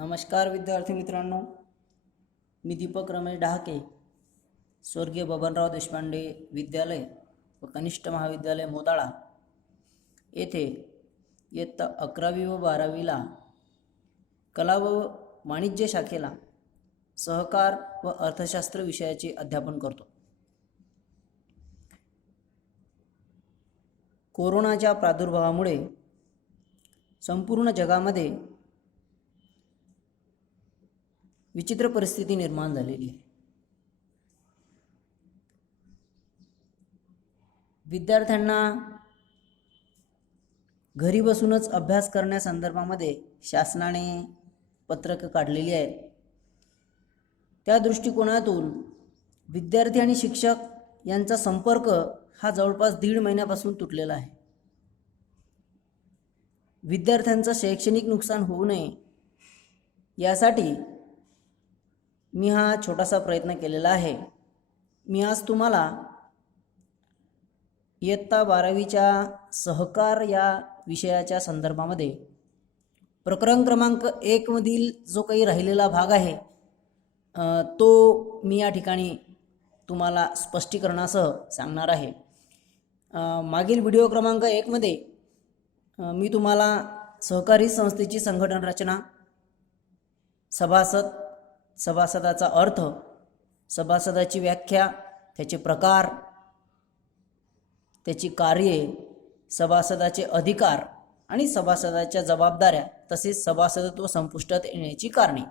नमस्कार विद्यार्थी मित्रांनो, मी दीपक रमेश डहाके, स्वर्गीय बबनराव देशपांडे विद्यालय व कनिष्ठ महाविद्यालय मोताळा येथे इयत्ता 11वी व 12वीला कला व वाणिज्य शाखेला सहकार व अर्थशास्त्र विषयाचे अध्यापन करतो। कोरोनाच्या प्रादुर्भावामुळे संपूर्ण जगामध्ये विचित्र परिस्थिती निर्माण झालेली आहे। विद्यार्थ्यांना घरी बसूनच अभ्यास करण्यासंदर्भामध्ये शासनाने पत्रक काढलेली आहेत। त्या दृष्टिकोनातून विद्यार्थी आणि शिक्षक यांचा संपर्क हा जवळपास 1.5 महिन्यापासून तुटलेला आहे। विद्यार्थ्यांचं शैक्षणिक नुकसान होऊ नये यासाठी मी हा छोटासा प्रयत्न केलेला आहे। मी आज तुम्हाला इयत्ता 12वीच्या सहकार या विषयाच्या संदर्भामध्ये प्रकरण क्रमांक 1 मधील जो काही राहिलेला भाग आहे तो मी या ठिकाणी तुम्हाला स्पष्टीकरणासह सांगणार आहे। मागील व्हिडिओ क्रमांक 1 मध्ये मी तुम्हाला सहकारी संस्थेची संघटन रचना, सभासदाचा अर्थ, सभासदाची व्याख्या, त्याचे प्रकार, त्याची कार्ये, सभासदाचे अधिकार आणि सभासदाच्या जबाबदाऱ्या तसेच सभासदत्व संपुष्टात येण्याची कारणे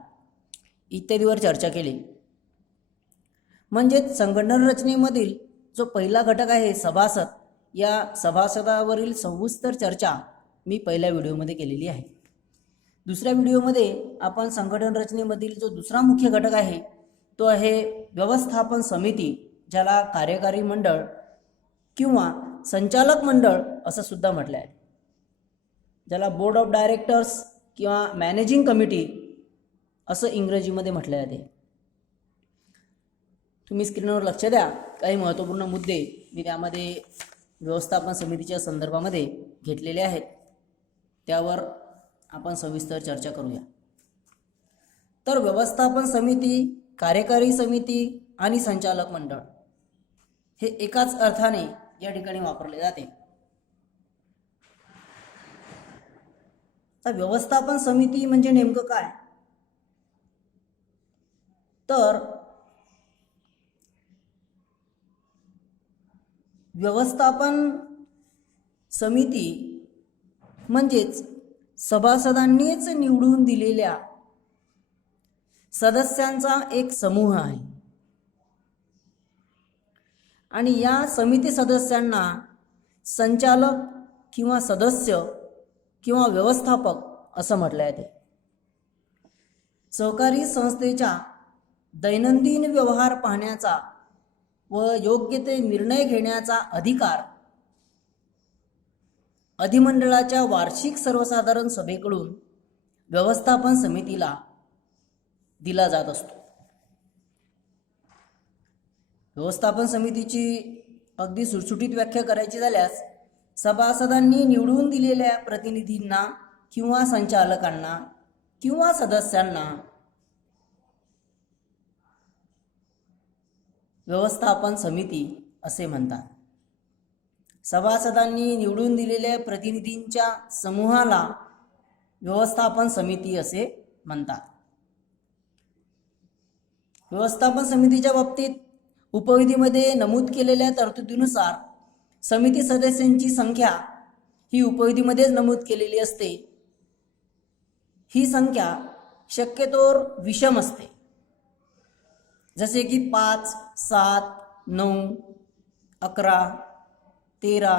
इत्यादीवर चर्चा केली। म्हणजे संघटन रचनेमधील जो पहिला घटक आहे सभासद, या सभासदावरील सविस्तर चर्चा मी पहिल्या व्हिडिओमध्ये केलेली आहे। दुसऱ्या व्हिडिओमध्ये आपण संघटन रचनेमधील जो दुसरा मुख्य घटक आहे तो आहे व्यवस्थापन समिती, ज्याला कार्यकारी मंडळ किंवा संचालक मंडळ असं सुद्धा म्हटलं आहे, ज्याला बोर्ड ऑफ डायरेक्टर्स किंवा मॅनेजिंग कमिटी असं इंग्रजीमध्ये म्हटलं जाते। तुम्ही स्क्रीनवर लक्ष द्या, काही महत्त्वपूर्ण मुद्दे मी त्यामध्ये व्यवस्थापन समितीच्या संदर्भामध्ये घेतलेले आहेत, त्यावर आपण सविस्तर चर्चा करूया। तर व्यवस्थापन समिती, कार्यकारी समिती आणि संचालक मंडळ हे एकाच अर्थाने या ठिकाणी वापरले जाते। तर व्यवस्थापन समिती म्हणजे नेमकं काय? तर व्यवस्थापन समिती म्हणजेच सभासदांनीच निवडून दिलेल्या सदस्यांचा एक समूह आहे आणि या समिती सदस्यांना संचालक किंवा सदस्य किंवा व्यवस्थापक असं म्हटलं जाते। सहकारी संस्थेच्या दैनंदिन व्यवहार पाहण्याचा व योग्य ते निर्णय घेण्याचा अधिकार अधिमंडळाच्या वार्षिक सर्वसाधारण सभेकडून व्यवस्थापन समितीला दिला जात असतो। व्यवस्थापन समितीची अगदी सुटसुटीत व्याख्या करायची झाल्यास सभासदांनी निवडून दिलेल्या प्रतिनिधींना किंवा संचालकांना किंवा सदस्यांना व्यवस्थापन समिती असे म्हणतात। सभासदांनी निवडून दिलेल्या प्रतिनिधींच्या समूहाला व्यवस्थापन समिती असे म्हणतात। व्यवस्थापन समितीच्या बाबतीत उपविधीमध्ये नमूद केलेल्या तरतुदीनुसार समिती सदस्यांची संख्या ही उपविधीमध्येच नमूद केलेली असते। ही संख्या शक्यतोवर विषम असते, जसे की 5, 7, 9, 11, 13।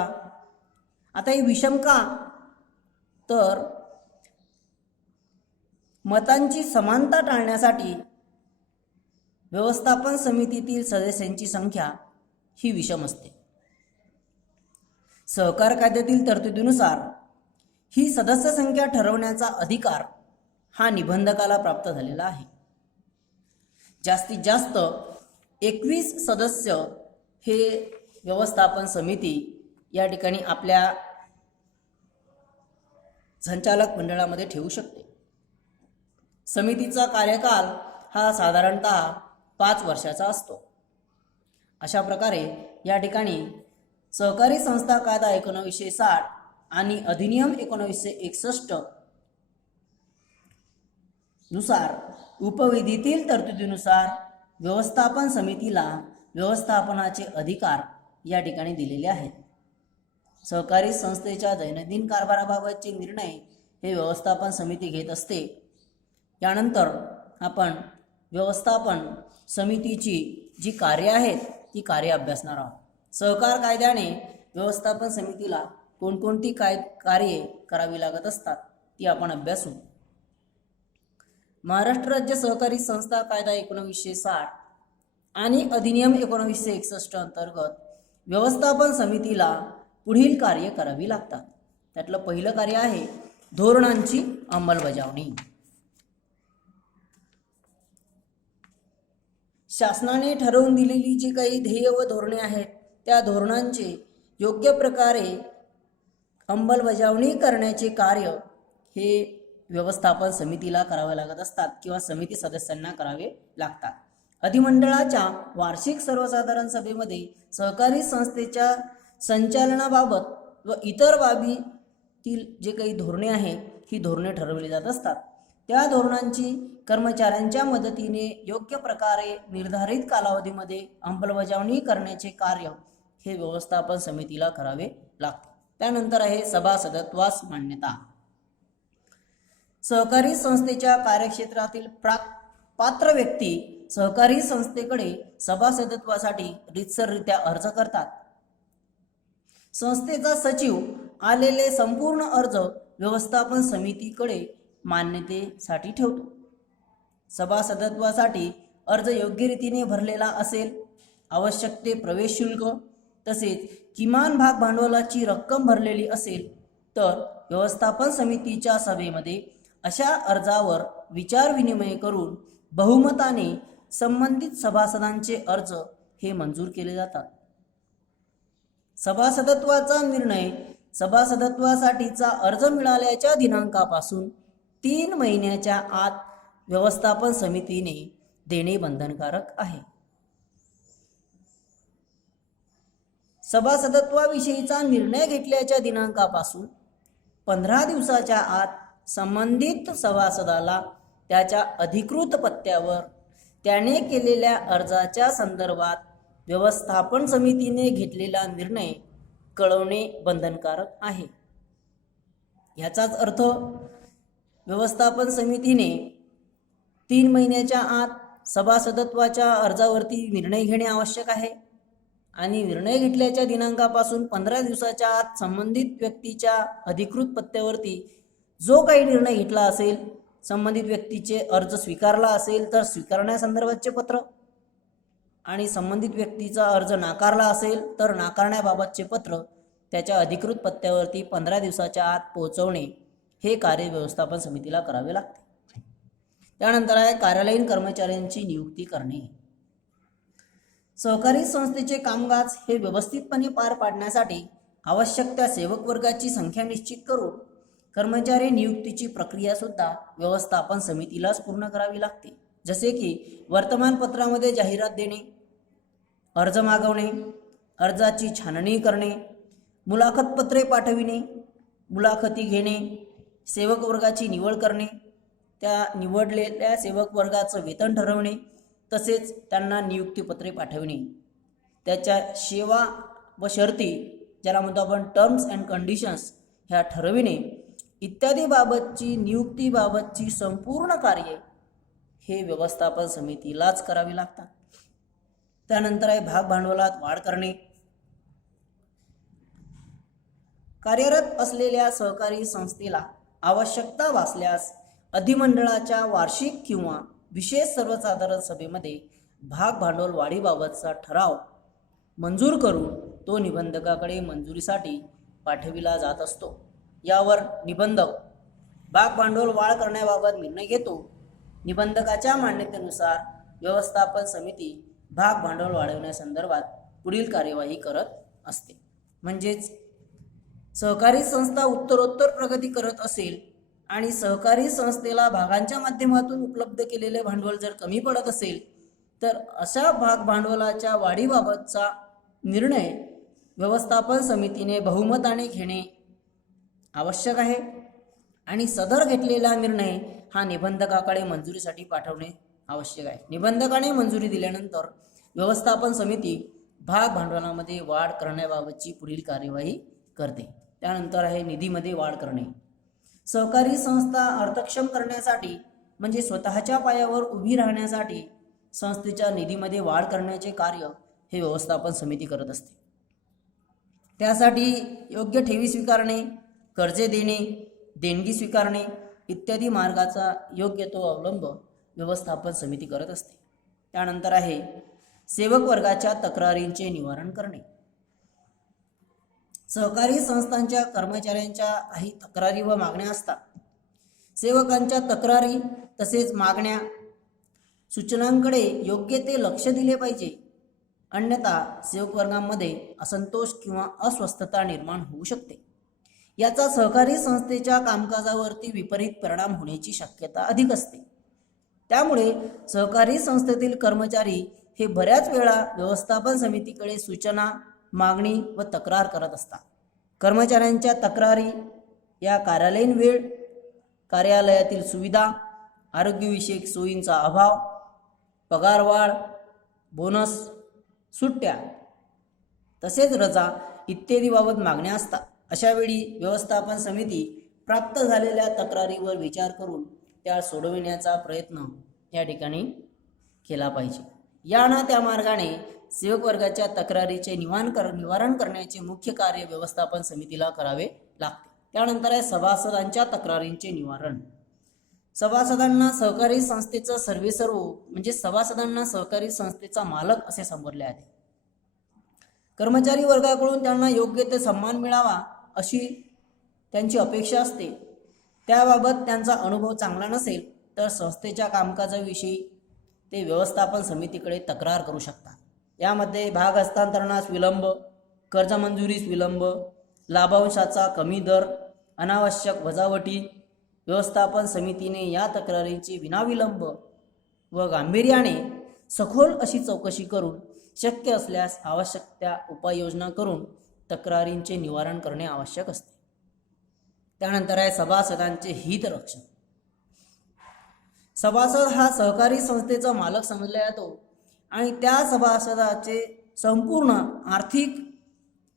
आता ही विषम का? तर मतांची समानता टाळण्यासाठी व्यवस्थापन समितीतील सदस्यांची संख्या ही विषम असते। सहकार कायद्यातील तरतुदीनुसार ही सदस्य संख्या ठरवण्याचा अधिकार हा निबंधकाला प्राप्त झालेला आहे। जास्तीत जास्त 21 सदस्य हे व्यवस्थापन समिती या ठिकाणी आपल्या संचालक मंडळामध्ये ठेवू शकते। समितीचा कार्यकाल हा साधारणतः 5 वर्षाचा असतो. अशा प्रकारे या ठिकाणी सहकारी संस्था कायदा 1960 आणि अधिनियम 1961 नुसार उपविधीतील तरतुदीनुसार व्यवस्थापन समितीला व्यवस्थापनाचे अधिकार या ठिकाणी दिलेले आहेत. सहकारी संस्थेच्या दैनंदिन कारभाराबाबतचे निर्णय हे व्यवस्थापन समिती घेत असते. यानंतर आपण व्यवस्थापन समितीची जी कार्य आहेत ती कार्य अभ्यासणार आहोत. सहकार कायद्याने व्यवस्थापन समितीला कोणकोणती कार्ये करावी लागत असतात ती आपण अभ्यासू. महाराष्ट्र राज्य सहकारी संस्था कायदा 1960 आणि अधिनियम 1961 अंतर्गत व्यवस्थापन समितीला पुढील कार्य करावी लागतात. त्यातलं पहिलं कार्य आहे धोरणांची अंमलबजावणी. शासनाने ठरवून दिलेली जी काही ध्येय व धोरणे आहेत त्या धोरणांचे योग्य प्रकारे अंमलबजावणी करण्याचे कार्य हे व्यवस्थापन समितीला करावे लागत असतात किंवा समिती सदस्यांना करावे लागतात. अधिमंडळाच्या वार्षिक सर्वसाधारण सभेमध्ये सहकारी संस्थेच्या संचालनाबाबत व इतर बाबीतील जे काही धोरणे आहेत ही धोरणे ठरवली जात असतात. त्या धोरणांची कर्मचाऱ्यांच्या मदतीने योग्य प्रकारे निर्धारित कालावधीमध्ये अंमलबजावणी करण्याचे कार्य हे व्यवस्थापन समितीला करावे लागते. त्यानंतर आहे सभासदत्वास मान्यता. सहकारी संस्थेच्या कार्यक्षेत्रातील पात्र व्यक्ती सहकारी संस्थेकडे सभासदत्वासाठी रीतसररित्या अर्ज करतात. संस्थेचा सचिव आलेले संपूर्ण अर्ज व्यवस्थापन समितीकडे मान्यतेसाठी ठेवतो. सभासदत्वासाठी अर्ज योग्य रीतीने भरलेला असेल, आवश्यक ते प्रवेश शुल्क तसेच किमान भाग भांडवलाची रक्कम भरलेली असेल तर व्यवस्थापन समितीच्या सभेमध्ये अशा अर्जावर विचारविनिमय करून बहुमताने संबंधित सभासदांचे अर्ज हे मंजूर केले जातात. सभासदत्वाचा निर्णय सभासदत्वासाठीचा अर्ज मिळाल्याच्या दिनांकापासून 3 महिन्याच्या आत व्यवस्थापन समितीने देणे बंधनकारक आहे. सभासदत्वाविषयीचा निर्णय घेतल्याच्या दिनांकापासून 15 दिवसाच्या आत संबंधित सभासदाला त्याच्या अधिकृत पत्त्यावर त्याने केलेल्या अर्जाच्या संदर्भात व्यवस्थापन समितीने घेतलेला निर्णय कळवणे बंधनकारक आहे. याचाच अर्थ व्यवस्थापन समितीने 3 महिन्याच्या आत सभासदत्वाच्या अर्जावरती निर्णय घेणे आवश्यक आहे आणि निर्णय घेतल्याच्या दिनांकापासून 15 दिवसाच्या आत संबंधित व्यक्तीच्या अधिकृत पत्त्यावरती जो काही निर्णय घेतला असेल, संबंधित व्यक्तीचे अर्ज स्वीकारला असेल तर स्वीकारण्यासंदर्भातचे पत्र आणि संबंधित व्यक्तीचा अर्ज नाकारला असेल तर नाकारण्याबाबतचे पत्र त्याच्या अधिकृत पत्त्यावरती 15 दिवसाच्या आत पोहोचवणे हे कार्य व्यवस्थापन समितीला करावे लागते. त्यानंतर आहे कार्यालयीन कर्मचाऱ्यांची नियुक्ती करणे. सहकारी संस्थेचे कामकाज हे व्यवस्थितपणे पार पाडण्यासाठी आवश्यक त्या सेवक वर्गाची संख्या निश्चित करून कर्मचारी नियुक्तीची प्रक्रिया सुद्धा व्यवस्थापन समितीलाच पूर्ण करावी लागते. जसे की वर्तमानपत्रामध्ये जाहिरात देणे, अर्ज मागवणे, अर्जाची छाननी करणे, मुलाखत पत्रे पाठविणे, मुलाखती घेणे, सेवक वर्गाची निवड करणे, त्या निवडलेल्या सेवक वर्गाचं वेतन ठरवणे तसेच त्यांना नियुक्तीपत्रे पाठविणे, त्याच्या सेवा व शर्ती ज्याला म्हणतो आपण टर्म्स अँड कंडिशन्स ह्या ठरविणे इत्यादी बाबतची नियुक्तीबाबतची संपूर्ण कार्ये हे व्यवस्थापन समितीलाच करावी लागतात. त्यानंतर आहे भाग भांडवलात वाढ करणे. कार्यरत असलेल्या सहकारी संस्थेला आवश्यकता भासल्यास अधिमंडळाच्या वार्षिक किंवा विशेष सर्वसाधारण सभेमध्ये भाग भांडवल वाढीबाबतचा ठराव मंजूर करून तो निबंधकाकडे मंजुरीसाठी पाठविला जात असतो. यावर निबंधक भाग भांडवल वाढ करण्याबाबत निर्णय घेतो. निबंधकाच्या मान्यतेनुसार व्यवस्थापन समिती भाग भांडवल वाढवण्यासंदर्भात पुढील कार्यवाही करत असते. म्हणजेच सहकारी संस्था उत्तरोत्तर प्रगती करत असेल आणि सहकारी संस्थेला भागांच्या माध्यमातून उपलब्ध केलेले भांडवल जर कमी पडत असेल तर अशा भाग भांडवलाच्या वाढीबाबतचा निर्णय व्यवस्थापन समितीने बहुमताने घेणे आवश्यक आहे आणि सदर घेतलेला निर्णय हा निबंधकाकडे मंजुरीसाठी पाठवणे आवश्यक आहे. निबंधकाने मंजुरी दिल्यानंतर व्यवस्थापन समिती भाग भांडवलामध्ये वाढ करण्याबाबतची पुढील कार्यवाही करते. त्यानंतर आहे निधीमध्ये वाढ करणे. सहकारी संस्था अर्थक्षम करण्यासाठी म्हणजे स्वतःच्या पायावर उभी राहण्यासाठी संस्थेच्या निधीमध्ये वाढ करण्याचे कार्य हे व्यवस्थापन समिती करत असते. त्यासाठी योग्य ठेवी स्वीकारणे, कर्जे देणे, देणगी स्वीकारणे इत्यादी मार्गाचा योग्य तो अवलंब व्यवस्थापन समिती करत असते. त्यानंतर आहे सेवक वर्गाच्या तक्रारींचे निवारण करणे. सहकारी संस्थांच्या कर्मचाऱ्यांच्या काही तक्रारी व मागण्या असतात. सेवकांच्या तक्रारी तसेच मागण्या सूचनांकडे योग्य ते लक्ष दिले पाहिजे, अन्यथा सेवक वर्गामध्ये असंतोष किंवा अस्वस्थता निर्माण होऊ शकते. याचा सहकारी संस्थेच्या कामकाजावरती विपरीत परिणाम होण्याची शक्यता अधिक असते. त्यामुळे सहकारी संस्थेतील कर्मचारी हे बऱ्याच वेळा व्यवस्थापन समितीकडे सूचना, मागणी व तक्रार करत असतात. कर्मचाऱ्यांच्या तक्रारी या कार्यालयीन वेळ, कार्यालयातील सुविधा, आरोग्यविषयक सोयींचा अभाव, पगारवाढ, बोनस, सुट्ट्या तसेच रजा इत्यादी बाबत मागण्या असतात. अशा वेळी व्यवस्थापन समिती प्राप्त झालेल्या तक्रारीवर विचार करून त्या सोडविण्याचा प्रयत्न या ठिकाणी केला पाहिजे. या ना त्या मार्गाने सेवक वर्गाच्या तक्रारीचे निवारण करण्याचे मुख्य कार्य व्यवस्थापन समितीला करावे लागते. त्यानंतर आहे सभासदांच्या तक्रारींचे निवारण. सभासदांना सहकारी संस्थेचा सर्वेसर्व म्हणजे सभासदांना सहकारी संस्थेचा मालक असे संबोधले आहे. कर्मचारी वर्गाकडून त्यांना योग्य ते सन्मान मिळावा अशी त्यांची अपेक्षा असते. त्याबाबत त्यांचा अनुभव चांगला नसेल तर संस्थेच्या कामकाजाविषयी ते व्यवस्थापन समितीकडे तक्रार करू शकतात. यामध्ये भाग हस्तांतरणास विलंब, कर्ज मंजुरीस विलंब, लाभांशाचा कमी दर, अनावश्यक वजावटी. व्यवस्थापन समितीने या तक्रारींची विनाविलंब व गांभीर्याने सखोल अशी चौकशी करून शक्य असल्यास आवश्यक त्या उपाययोजना करून तक्रारींचे निवारण करणे आवश्यक असते. त्यानंतर आहे सभासदांचे हितरक्षण. सभासद हा सहकारी संस्थेचा मालक समजला जातो आणि त्या सभासदाचे संपूर्ण आर्थिक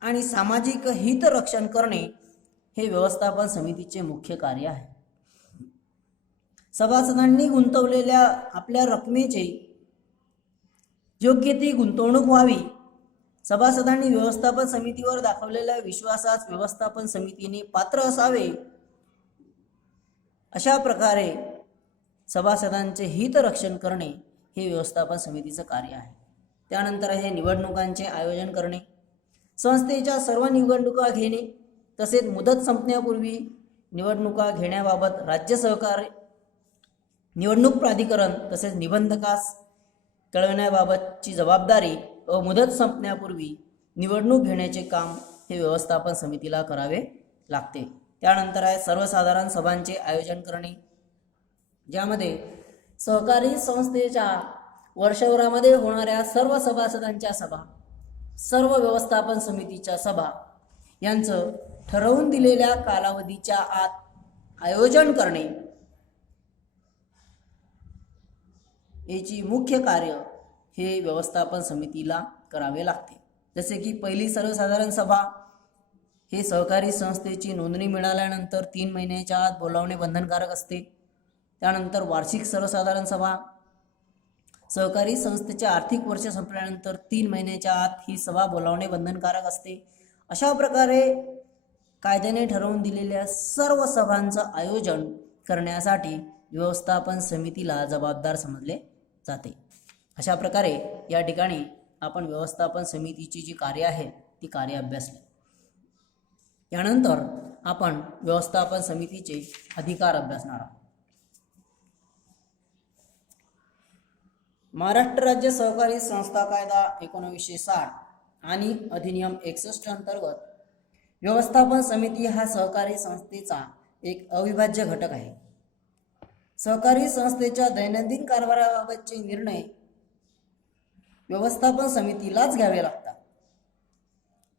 आणि सामाजिक हितरक्षण करणे हे व्यवस्थापन समितीचे मुख्य कार्य आहे. सभासदांनी गुंतवलेल्या आपल्या रकमेचे योग्य ती गुंतवणूक व्हावी. सभासदांनी व्यवस्थापन समितीवर दाखवलेल्या विश्वासास व्यवस्थापन समितीने पात्र असावे. अशा प्रकारे सभासदांचे हितरक्षण करणे हे व्यवस्थापन समितीचं कार्य आहे. त्यानंतर आहे निवडणुकांचे आयोजन करणे. संस्थेच्या सर्व निवडणुका घेणे तसेच मुदत संपण्यापूर्वी निवडणुका घेण्याबाबत राज्य सहकारी निवडणूक प्राधिकरण तसेच निबंधकास कळविण्याबाबतची जबाबदारी व मुदत संपण्यापूर्वी निवडणूक घेण्याचे काम हे व्यवस्थापन समितीला करावे लागते. त्यानंतर आहे सर्वसाधारण सभांचे आयोजन करणे, ज्यामध्ये सहकारी संस्थेच्या वर्षभरामध्ये होणाऱ्या सर्व सभासदांच्या सभा, सर्व व्यवस्थापन समितीच्या सभा यांचं ठरवून दिलेल्या कालावधीच्या आत आयोजन करणे याची मुख्य कार्य हे व्यवस्थापन समितीला करावे लागते. जसे की पहिली सर्वसाधारण सभा हे सहकारी संस्थेची नोंदणी मिळाल्यानंतर 3 महिन्याच्या आत बोलावणे बंधनकारक असते. त्यानंतर वार्षिक सर्वसाधारण सभा सहकारी संस्थेचे आर्थिक वर्ष संपल्यानंतर 3 महिन्याच्या आत ही सभा बोलावणे बंधनकारक असते. अशा प्रकारे कायद्याने ठरवून दिलेल्या सर्व सभांचं आयोजन करण्यासाठी व्यवस्थापन समितीला जबाबदार समजले जाते. अशा प्रकारे या ठिकाणी आपण व्यवस्थापन समितीची जी कार्य आहे ती कार्य अभ्यासली. यानंतर आपण व्यवस्थापन समितीचे अधिकार अभ्यासणार आहोत. महाराष्ट्र राज्य सहकारी संस्था कायदा 1960 आणि अधिनियम 61 अंतर्गत व्यवस्थापन समिती हा सहकारी संस्थेचा एक अविभाज्य घटक आहे. सहकारी संस्थेच्या दैनंदिन कारभाराबाबतचे निर्णय व्यवस्थापन समितीलाच घ्यावे लागतात.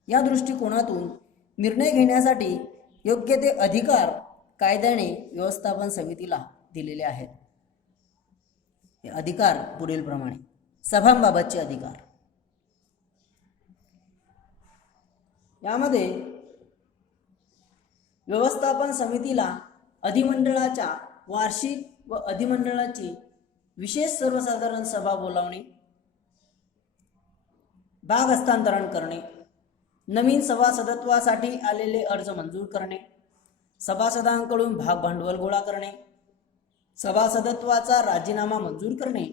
या दृष्टिकोनातून निर्णय घेण्यासाठी योग्य ते अधिकार कायद्याने व्यवस्थापन समितीला दिलेले आहेत. हे अधिकार पुढील प्रमाणे: सभांबाबतचे अधिकार. यामध्ये व्यवस्थापन समितीला अधिमंडळाच्या वार्षिक व अधिमंडळाची विशेष सर्वसाधारण सभा बोलावणे, भाग हस्तांतरण करणे, नवीन सभासदत्वासाठी आलेले अर्ज मंजूर करणे, सभासदांकडून भाग भांडवल गोळा करणे, सभासदत्वाचा राजीनामा मंजूर करणे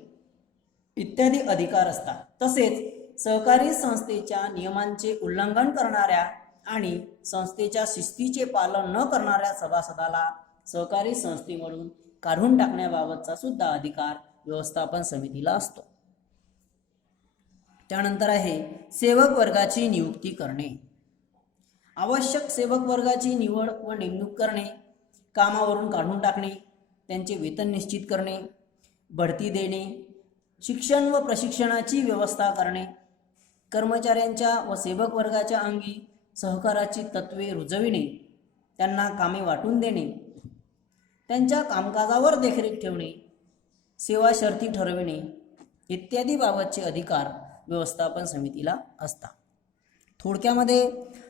इत्यादी अधिकार असतात. तसेच सहकारी संस्थेच्या नियमांचे उल्लंघन करणाऱ्या आणि संस्थेच्या शिस्तीचे पालन न करणाऱ्या सभासदाला सहकारी संस्थेमधून काढून टाकण्याबाबतचा सुद्धा अधिकार व्यवस्थापन समितीला असतो. त्यानंतर आहे सेवक वर्गाची नियुक्ती करणे. आवश्यक सेवक वर्गाची निवड व नेमणूक करणे, कामावरून काढून टाकणे, त्यांचे वेतन निश्चित करणे, बढती देणे, शिक्षण व प्रशिक्षणाची व्यवस्था करणे, कर्मचाऱ्यांच्या व सेवक वर्गाच्या अंगी सहकाराची तत्त्वे रुजविणे, त्यांना कामे वाटून देणे, त्यांच्या कामकाजावर देखरेख ठेवणे, सेवा शर्ती ठरविणे इत्यादी बाबतचे अधिकार व्यवस्थापन समितीला असतात. थोडक्यामध्ये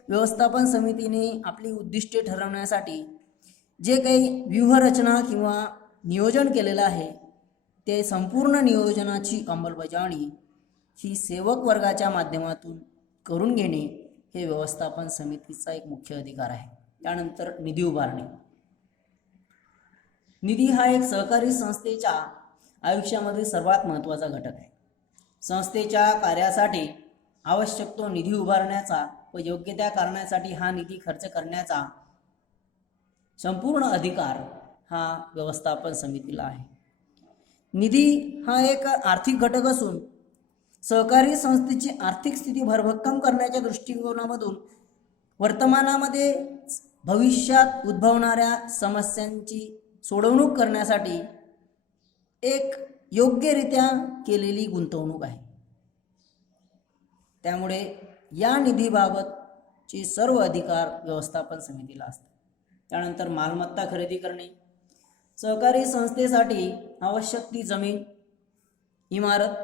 व्यवस्थापन समितीने आपली उद्दिष्टे ठरवण्यासाठी जे काही व्यूहरचना किंवा नियोजन केलेलं आहे ते संपूर्ण नियोजनाची अंमलबजावणी ही सेवक वर्गाच्या माध्यमातून करून घेणे हे व्यवस्थापन समितीचा एक मुख्य अधिकार आहे. त्यानंतर निधी उभारणे. निधी हा एक सहकारी संस्थेच्या आयुष्यामध्ये सर्वात महत्त्वाचा घटक आहे. संस्थेच्या कार्यासाठी आवश्यक तो निधी उभारण्याचा व योग्य त्या कारणासाठी हा निधी खर्च करण्याचा संपूर्ण अधिकार हा व्यवस्थापन समितीला आहे. निधी हा एक आर्थिक घटक असून सहकारी संस्थेची आर्थिक स्थिती भरभक्कम करण्याच्या दृष्टिकोनामधून वर्तमानामध्ये भविष्यात उद्भवणाऱ्या समस्यांची सोडवणूक करण्यासाठी एक योग्यरित्या केलेली गुंतवणूक आहे. त्यामुळे या निधीबाबतचे सर्व अधिकार व्यवस्थापन समितीला असतात. त्यानंतर मालमत्ता खरेदी करणे. सहकारी संस्थेसाठी आवश्यक ती जमीन, इमारत,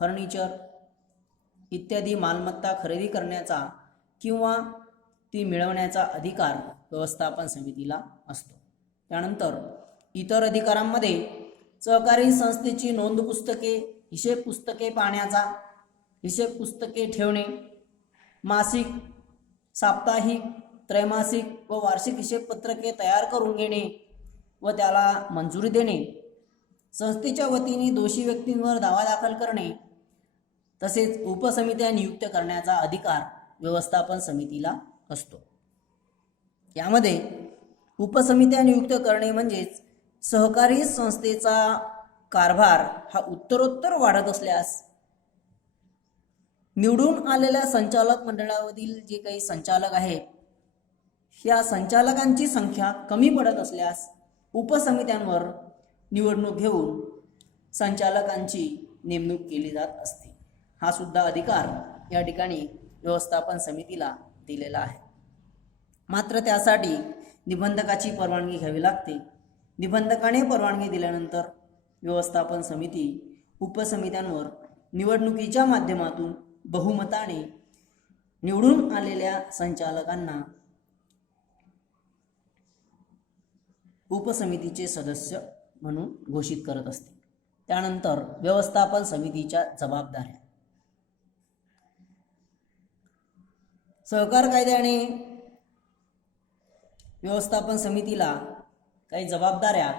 फर्निचर इत्यादी मालमत्ता खरेदी करण्याचा किंवा ती मिळवण्याचा अधिकार व्यवस्थापन समितीला असतो. त्यानंतर इतर अधिकारांमध्ये सहकारी संस्थेची नोंद पुस्तके, हिशेब पुस्तके पाहण्याचा, हिशेब पुस्तके ठेवणे, मासिक, साप्ताहिक, त्रैमासिक व वार्षिक हिशेब पत्रके तयार करून घेणे व त्याला मंजुरी देणे, संस्थेच्या वतीने दोषी व्यक्तींवर दावा दाखल करणे, तसेच उपसमित्या नियुक्त करण्याचा अधिकार व्यवस्थापन समितीला असतो. यामध्ये उपसमित्या नियुक्त करणे म्हणजेच सहकारी संस्थेचा कारभार हा उत्तरोत्तर वाढत असल्यास निवडून आलेल्या संचालक मंडळामधील जे काही संचालक आहेत या संचालकांची संख्या कमी पडत असल्यास उपसमित्यांवर निवडणूक घेऊन संचालकांची नेमणूक केली जात असते. हा सुद्धा अधिकार या ठिकाणी व्यवस्थापन समितीला दिलेला आहे. मात्र त्यासाठी निबंधकाची परवानगी घ्यावी लागते. निबंधकाने परवानगी दिल्यानंतर व्यवस्थापन समिती उपसमित्यांवर निवडणुकीच्या माध्यमातून बहुमताने निवडून आलेल्या संचालकांना उपसमितीचे सदस्य म्हणून घोषित करत असते. त्यानंतर व्यवस्थापन समितीच्या जबाबदाऱ्या. सहकार कायद्याने व्यवस्थापन समितीला काही जबाबदाऱ्या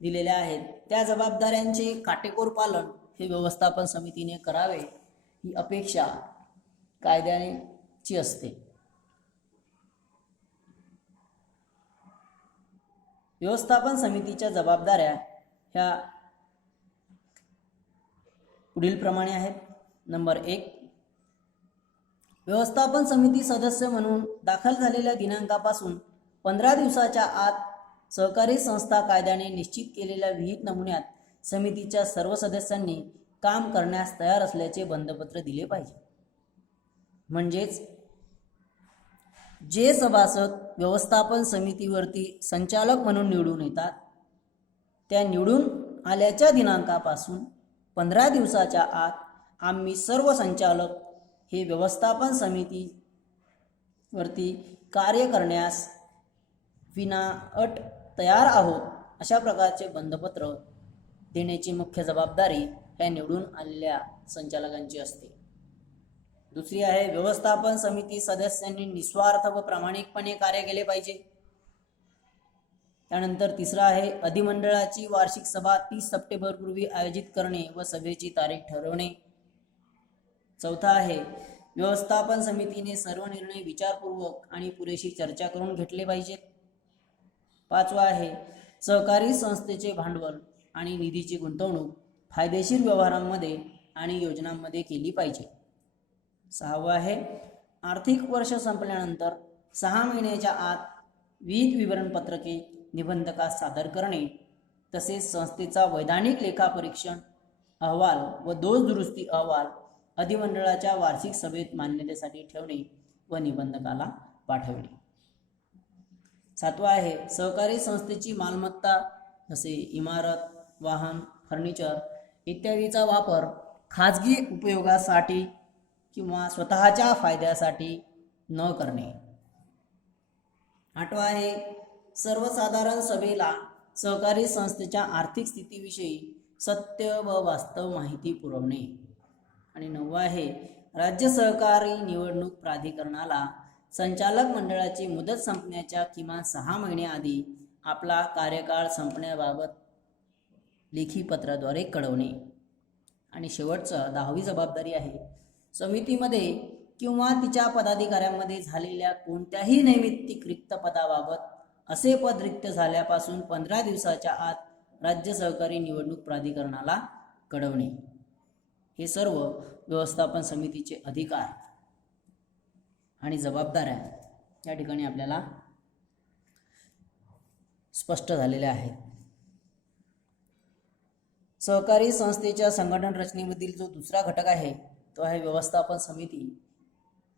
दिलेल्या आहेत. त्या जबाबदाऱ्यांचे काटेकोर पालन हे व्यवस्थापन समितीने करावे ही अपेक्षा कायद्याची असते. व्यवस्थापन समितीच्या जबाबदाऱ्या ह्या पुढील प्रमाणे आहेत. नंबर 1, व्यवस्थापन समिती सदस्य म्हणून दाखल झालेल्या दिनांकापासून 15 दिवसाच्या आत सहकारी संस्था कायद्याने निश्चित केलेल्या विहित नमुन्यात समितीच्या सर्व सदस्यांनी काम करण्यास तयार असल्याचे बंधपत्र दिले पाहिजे. म्हणजेच जे सभासद व्यवस्थापन समितीवरती संचालक म्हणून निवडून येतात, त्या निवडून आल्याच्या दिनांकापासून 15 दिवसाच्या आत आम्ही सर्व संचालक हे व्यवस्थापन समितीवरती कार्य करण्यास विनाअट तयार आहोत, अशा प्रकारचे बंधपत्र देण्याची मुख्य जबाबदारी ह्या निवडून आलेल्या संचालकांची असते. दुसरी आहे, व्यवस्थापन समिती सदस्यांनी निस्वार्थ व प्रामाणिकपणे कार्य केले पाहिजे. त्यानंतर तिसरा आहे, अधिमंडळाची वार्षिक सभा 30 सप्टेंबर पूर्वी आयोजित करणे व सभेची तारीख ठरवणे. चौथा आहे, व्यवस्थापन समितीने सर्व निर्णय विचारपूर्वक आणि पुरेशी चर्चा करून घेतले पाहिजेत. पाचवा आहे, सहकारी संस्थेचे भांडवल आणि निधीची गुंतवणूक फायदेशीर व्यवहारांमध्ये आणि योजनांमध्ये केली पाहिजे. सहावा आहे, आर्थिक वर्ष संपल्यानंतर 6 महिन्याच्या आत विविध विवरणपत्रके निबंधकास सादर करणे, तसेच संस्थेचा वैधानिक लेखापरीक्षण अहवाल व दोष दुरुस्ती अहवाल अधिमंडळाच्या वार्षिक सभेत मान्यतेसाठी ठेवणे व निबंधकाला पाठवणे. सातवा आहे, सहकारी संस्थेची मालमत्ता जसे इमारत, वाहन, फर्निचर इत्यादीचा वापर खाजगी उपयोगासाठी किंवा स्वतःच्या फायद्यासाठी न करणे. आठवा आहे, सर्वसाधारण सभेला सहकारी संस्थेच्या आर्थिक स्थितीविषयी सत्य व वास्तव माहिती पुरवणे. आणि नववा आहे, राज्य सहकारी निवडणूक प्राधिकरणाला संचालक मंडळाची मुदत संपण्याच्या किमान 6 महिन्याआधी आपला कार्यकाळ संपण्याबाबत लेखी पत्राद्वारे कळवणे. आणि शेवटचं 10वी जबाबदारी आहे, समितीमध्ये किंवा तिच्या पदाधिकाऱ्यांमध्ये झालेल्या कोणत्याही नैमित्तिक रिक्त पदाबाबत असे पद रिक्त झाल्यापासून 15 दिवसाच्या आत राज्य सहकारी निवडणूक प्राधिकरणाला कळवणे. हे सर्व व्यवस्थापन समितीचे अधिकार आणि जबाबदाऱ्या या ठिकाणी आपल्याला स्पष्ट झालेल्या आहेत. सहकारी संस्थेच्या संघटन रचनेमधील जो दुसरा घटक आहे तो आहे व्यवस्थापन समिती.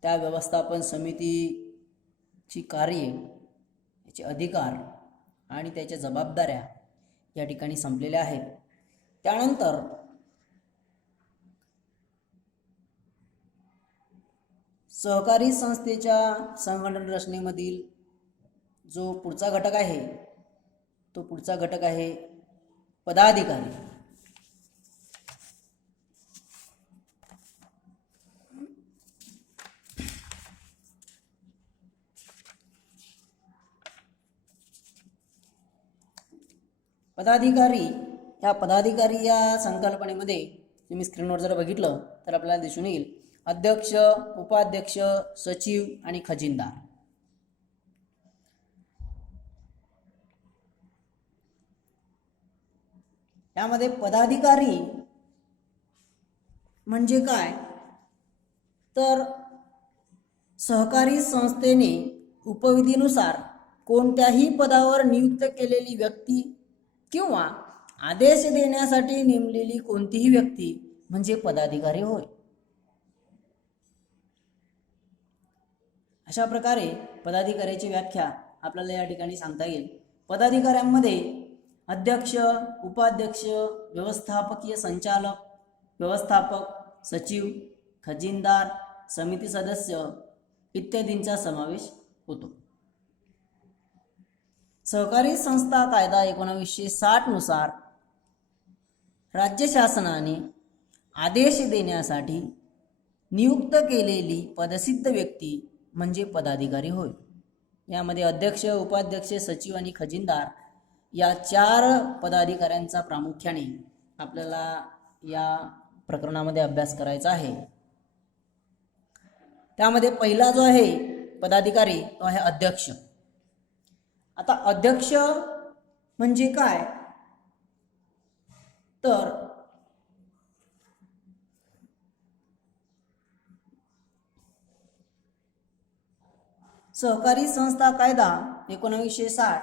त्या व्यवस्थापन समितीची कार्ये, त्याचे अधिकार आणि त्याच्या जबाबदाऱ्या या ठिकाणी संपलेल्या आहेत. त्यानंतर सहकारी संस्थेच्या संघटन रचनेमधील जो पुढचा घटक आहे तो पुढचा घटक आहे पदाधिकारी. पदाधिकारी या संकल्पनेमध्ये तुम्ही स्क्रीनवर जर बघितलं तर आपल्याला दिसून येईल अध्यक्ष, उपाध्यक्ष, सचिव आणि खजिनदार. यामध्ये पदाधिकारी म्हणजे काय तर सहकारी संस्थेने उपविधीनुसार कोणत्याही पदावर नियुक्त केलेली व्यक्ती किंवा आदेश देण्यासाठी नेमलेली कोणतीही व्यक्ती म्हणजे पदाधिकारी होय. अशा प्रकारे पदाधिकाऱ्याची व्याख्या आपल्याला या ठिकाणी सांगता येईल. पदाधिकाऱ्यांमध्ये अध्यक्ष, उपाध्यक्ष, व्यवस्थापकीय संचालक, व्यवस्थापक, सचिव, खजिनदार, समिती सदस्य इत्यादींचा समावेश होतो. सहकारी संस्था कायदा 1960 नुसार राज्य शासनाने आदेश देण्यासाठी नियुक्त केलेली पदसिद्ध व्यक्ती म्हणजे पदाधिकारी होय. यामध्ये अध्यक्ष, उपाध्यक्ष, सचिव आणि खजिनदार या 4 पदाधिकाऱ्यांचा प्रामुख्याने आपल्याला या प्रकरणामध्ये अभ्यास करायचा आहे. त्यामध्ये पहिला जो आहे पदाधिकारी तो आहे अध्यक्ष. आता अध्यक्ष म्हणजे काय तर सहकारी संस्था कायदा 1960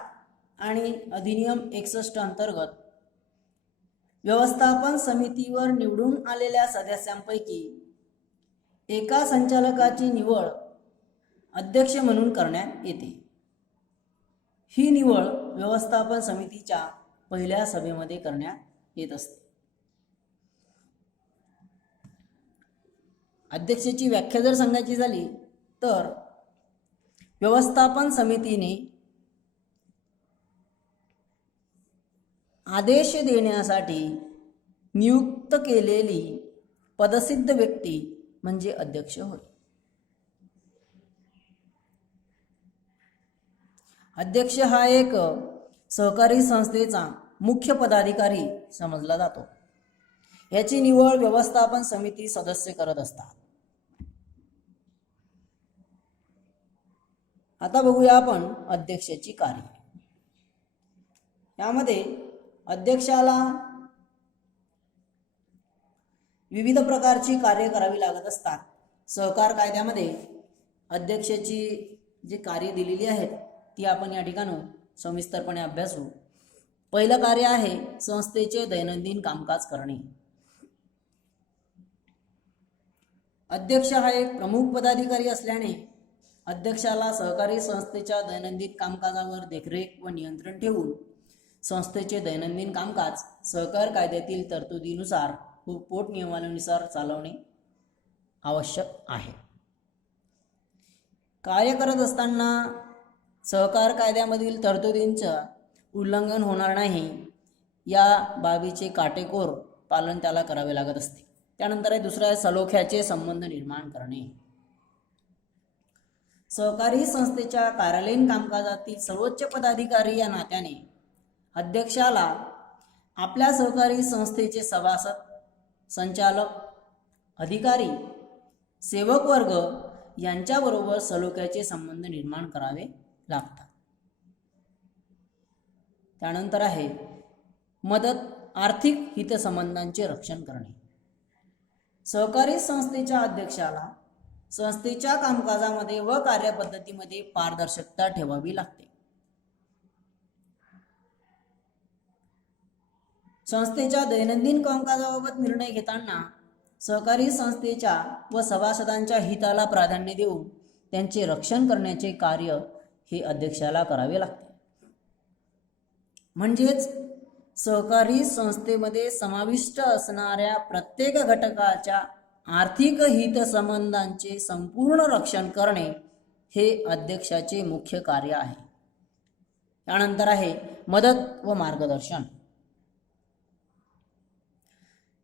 आणि अधिनियम 61 अंतर्गत व्यवस्थापन समितीवर निवडून आलेल्या सदस्यांपैकी एका संचालकाची निवड अध्यक्ष म्हणून करण्यात येते. ही निवड व्यवस्थापन समितीच्या पहिल्या सभेमध्ये करण्यात येत असते. अध्यक्षाची व्याख्या जर सांगायची झाली तर व्यवस्थापन समितीने आदेश देण्यासाठी नियुक्त केलेली पदसिद्ध व्यक्ती म्हणजे अध्यक्ष होय. अध्यक्ष हा एक सहकारी संस्थेचा मुख्य पदाधिकारी समजला जातो. याची निवड व्यवस्थापन समिती सदस्य करत असतात. आता बघूया आपण अध्यक्षाची कार्य. यामध्ये अध्यक्षाला विविध प्रकारची कार्य करावी लागत असतात. सहकार कायद्यामध्ये अध्यक्षाची जी कार्य दिलेली आहेत ती आपण या ठिकाणी सविस्तरपणे अभ्यासू. पहिलं कार्य आहे संस्थेचे दैनंदिन कामकाज करणे. अध्यक्ष हा एक प्रमुख पदाधिकारी असल्याने अध्यक्षाला सहकारी संस्थेच्या दैनंदिन कामकाजावर देखरेख व नियंत्रण ठेवून संस्थेचे दैनंदिन कामकाज सहकार कायद्यातील तरतुदीनुसार व पोटनियमानुसार चालवणे आवश्यक आहे. कार्य करत असताना सहकार कायद्यामधील तरतुदींचं उल्लंघन होणार नाही या बाबीचे काटेकोर पालन त्याला करावे लागत असते. त्यानंतर आहे दुसरा सलोख्याचे संबंध निर्माण करणे. सहकारी संस्थेच्या कार्यालयीन कामकाजातील सर्वोच्च पदाधिकारी या नात्याने अध्यक्षाला आपल्या सहकारी संस्थेचे सभासद, संचालक, अधिकारी, सेवक वर्ग यांच्याबरोबर सलोख्याचे संबंध निर्माण करावे लागतात. त्यानंतर आहे मदत, आर्थिक हितसंबंधांचे रक्षण करणे. सहकारी संस्थेच्या अध्यक्षाला संस्थेच्या कामकाजामध्ये व कार्यपद्धतीमध्ये पारदर्शकता ठेवावी लागते. संस्थेच्या दैनंदिन कामकाजाबाबत निर्णय घेताना सहकारी संस्थेच्या व सभासदांच्या हिताला प्राधान्य देऊन त्यांचे रक्षण करण्याचे कार्य हे अध्यक्षाला करावे लागते. म्हणजेच सहकारी संस्थेमध्ये समाविष्ट असणाऱ्या प्रत्येक घटकाच्या आर्थिक हितसंबंधांचे संपूर्ण रक्षण करणे हे अध्यक्षाचे मुख्य कार्य आहे. त्यानंतर आहे मदत व मार्गदर्शन.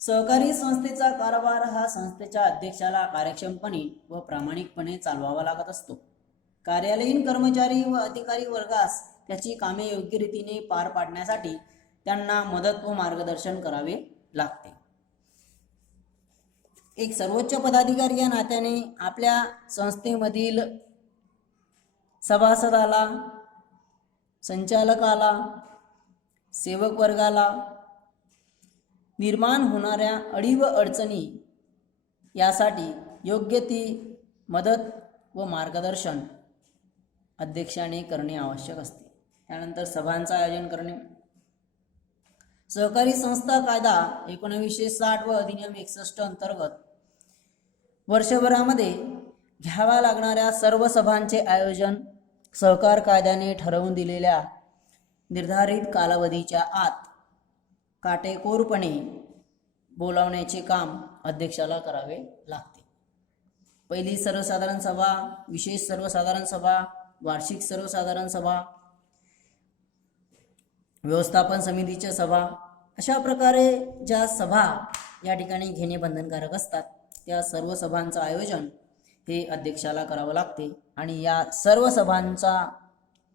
सहकारी संस्थेचा कारभार हा संस्थेच्या अध्यक्षाला कार्यक्षमपणे व प्रामाणिकपणे चालवावा लागत असतो. कार्यालयीन कर्मचारी व अधिकारी वर्गास त्याची कामे योग्य रीतीने पार पाडण्यासाठी त्यांना मदत व मार्गदर्शन करावे लागते. एक सर्वोच्च पदाधिकारी या नात्याने आपल्या संस्थेमधील सभासदाला, संचालकाला, सेवक वर्गाला निर्माण होणाऱ्या अडी व अडचणी यासाठी योग्य ती मदत व मार्गदर्शन अध्यक्षाने करणे आवश्यक असते. त्यानंतर सभांचं आयोजन करणे. सहकारी संस्था कायदा 1960 व अधिनियम 61 अंतर्गत वर्षभरामध्ये घ्याव्या लागणाऱ्या सर्व सभांचे आयोजन सहकार कायद्याने ठरवून दिलेल्या निर्धारित कालावधीच्या आत काटेकोरपणे बोलावण्याचे काम अध्यक्षाला करावे लागते. पहिली सर्वसाधारण सभा, विशेष सर्वसाधारण सभा, वार्षिक सर्वसाधारण सभा, व्यवस्थापन समितीच्या सभा, अशा प्रकारे ज्या सभा या ठिकाणी घेणे बंधनकारक असतात त्या सर्व सभांचं आयोजन हे अध्यक्षाला करावं लागते. आणि या सर्व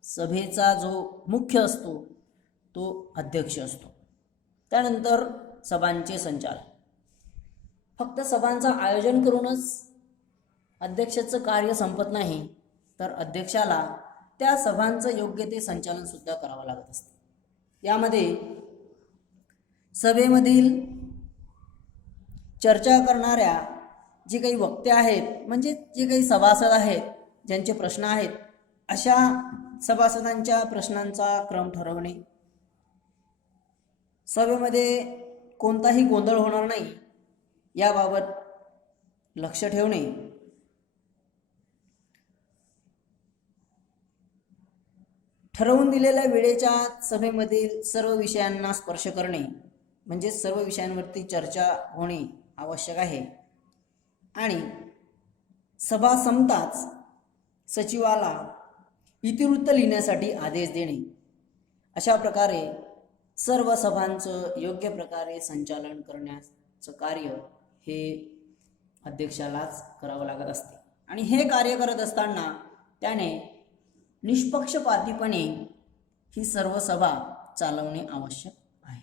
सभेचा जो मुख्य असतो तो अध्यक्ष असतो. त्यानंतर सभांचे संचालन. फक्त सभांचं आयोजन करूनच अध्यक्षाचं कार्य संपत नाही, तर अध्यक्षाला त्या सभांचं योग्य ते संचालन सुद्धा करावं लागत असते. यामध्ये सभेमधील चर्चा करणाऱ्या जे काही वक्ते आहेत, म्हणजे जे काही सभासद आहेत, ज्यांचे प्रश्न आहेत, अशा सभासदांच्या प्रश्नांचा क्रम ठरवणे, सभेमध्ये कोणताही गोंधळ होणार नाही याबाबत लक्ष ठेवणे, ठरवून दिलेल्या वेळेच्या सभेमधील सर्व विषयांना स्पर्श करणे, म्हणजे सर्व विषयांवरती चर्चा होणे आवश्यक आहे, आणि सभा संपताच सचिवाला इतिवृत्त लिहिण्यासाठी आदेश देणे. अशा प्रकारे सर्व सभांचं योग्य प्रकारे संचालन करण्याचं कार्य हे अध्यक्षालाच करावं लागत असते. आणि हे कार्य करत असताना त्याने निष्पक्षपातीपणे ही सर्व सभा चालवणे आवश्यक आहे.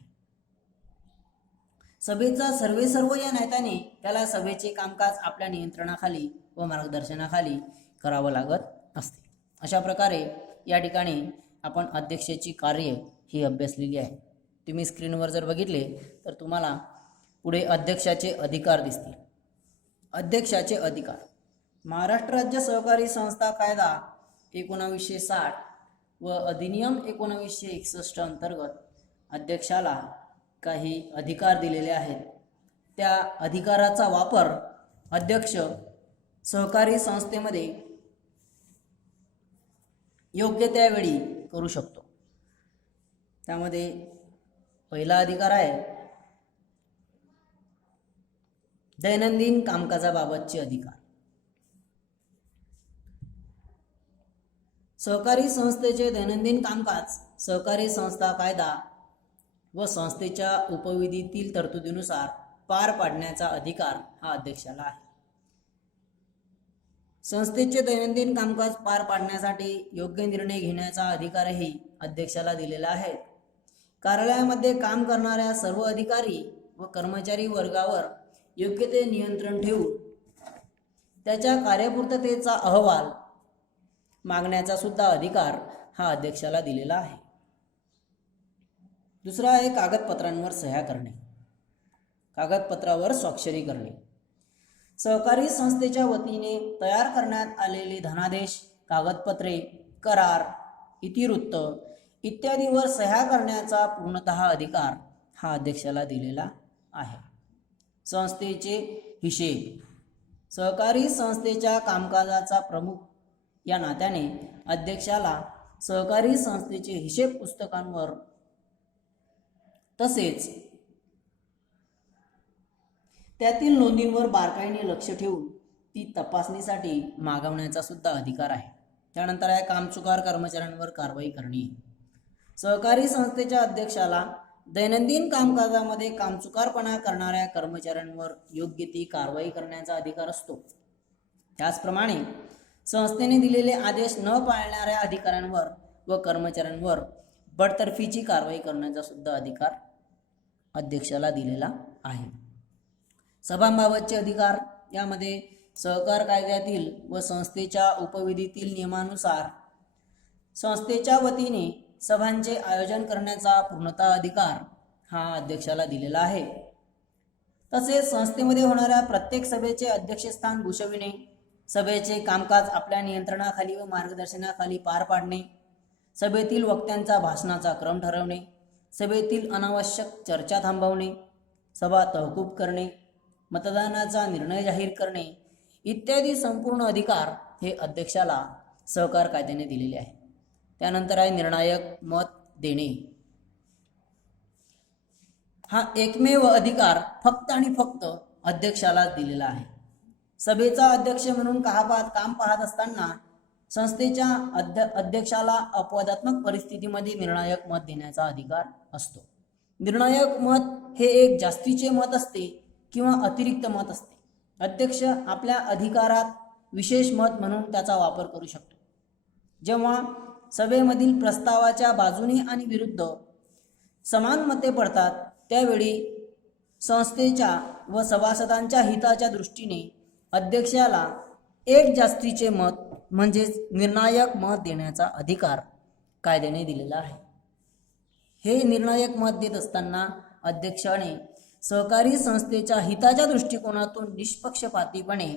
सभेचा सर्वेसर्व या नात्याने त्याला सभेचे कामकाज आपल्या नियंत्रणाखाली व मार्गदर्शनाखाली करावं लागत असते. अशा प्रकारे या ठिकाणी आपण अध्यक्षाची कार्य ही अभ्यासलेली आहे. तुम्ही स्क्रीनवर जर बघितले तर तुम्हाला पुढे अध्यक्षाचे अधिकार दिसतील. अध्यक्षाचे अधिकार. महाराष्ट्र राज्य सहकारी संस्था कायदा 1960 व अधिनियम 1961 अंतर्गत अध्यक्षाला काही अधिकार दिलेले आहेत. त्या अधिकाराचा वापर अध्यक्ष सहकारी संस्थेमध्ये योग्य त्यावेळी करू शकतो. त्यामध्ये पहिला अधिकार आहे दैनंदिन कामकाजाबाबतचे अधिकार. सहकारी संस्थेचे दैनंदिन कामकाज सहकारी संस्था कायदा व संस्थेच्या उपविधीतील तरतुदीनुसार पार पाडण्याचा अधिकार हा अध्यक्षाला आहे. संस्थेचे दैनंदिन कामकाज पार पाडण्यासाठी योग्य निर्णय घेण्याचा अधिकारही अध्यक्षाला दिलेला आहे. कार्यालयामध्ये काम करणाऱ्या सर्व अधिकारी व कर्मचारी वर्गावर योग्य ते नियंत्रण ठेवून त्याच्या कार्यपूर्ततेचा अहवाल मागण्याचा सुद्धा अधिकार हा अध्यक्षाला दिलेला आहे. दुसरा आहे कागदपत्रांवर सह्या करणे, कागदपत्रावर स्वाक्षरी करणे. सहकारी संस्थेच्या वतीने तयार करण्यात आलेले धनादेश, कागदपत्रे, करार, इतिवृत्त इत्यादीवर सह्या करण्याचा पूर्णतः अधिकार हा अध्यक्षाला दिलेला आहे. संस्थेचे हिशेब. सहकारी संस्थेच्या कामकाजाचा प्रमुख या नात्याने अध्यक्षाला सहकारी संस्थेचे हिशेब पुस्तकांवर तसेच त्यातील नोंदींवर बारकाईने लक्ष ठेवून ती तपासणीसाठी मागवण्याचा सुद्धा अधिकार आहे. त्यानंतर आहे कामचुकार कर्मचाऱ्यांवर कारवाई करणे. सहकारी संस्थेच्या अध्यक्षाला दैनंदिन कामकाजामध्ये कामचुकारपणा करणाऱ्या कर्मचाऱ्यांवर योग्य ती कारवाई करण्याचा अधिकार असतो. त्याचप्रमाणे संस्थेने दिलेले आदेश न पाळणाऱ्या अधिकाऱ्यांवर व कर्मचाऱ्यांवर बडतर्फीची कारवाई करण्याचा सुद्धा अधिकार अध्यक्षाला दिलेला आहे. सभांबाबतचे अधिकार. यामध्ये सहकार कायद्यातील व संस्थेच्या उपविधीतील नियमानुसार संस्थेच्या वतीने सभांचे आयोजन करण्याचा पूर्णतः अधिकार हा अध्यक्षाला दिलेला आहे. तसेच संस्थेमध्ये होणाऱ्या प्रत्येक सभेचे अध्यक्षस्थान भूषविणे, सभेचे कामकाज आपल्या नियंत्रणाखाली व मार्गदर्शनाखाली पार पाडणे, सभेतील वक्त्यांचा भाषणाचा क्रम ठरवणे, सभेतील अनावश्यक चर्चा थांबवणे, सभा तहकूब करणे, मतदानाचा निर्णय जाहीर करणे इत्यादी संपूर्ण अधिकार हे अध्यक्षाला सहकार कायद्याने दिलेले आहे. त्यानंतर आहे निर्णायक मत देणे. हा एकमेव अधिकार फक्त आणि फक्त अध्यक्षाला दिलेला आहे. सभेचा अध्यक्ष म्हणून काम पाहत असताना संस्थेच्या अध्यक्षाला अपवादात्मक परिस्थितीमध्ये निर्णायक मत देण्याचा अधिकार असतो. निर्णायक मत हे एक जास्तीचे मत असते किंवा अतिरिक्त मत असते. अध्यक्ष आपल्या अधिकारात विशेष मत म्हणून त्याचा वापर करू शकतो. जेव्हा सभेमधील प्रस्तावाच्या बाजूने आणि विरुद्ध समान मते पडतात त्यावेळी संस्थेच्या व सभासदांच्या हिताच्या दृष्टीने अध्यक्षाला एक जास्तीचे मत म्हणजेच निर्णायक मत देण्याचा अधिकार कायद्याने दिलेला आहे. हे निर्णायक मत देत असताना अध्यक्षाने सहकारी संस्थेच्या हिताच्या दृष्टिकोनातून निष्पक्षपातीपणे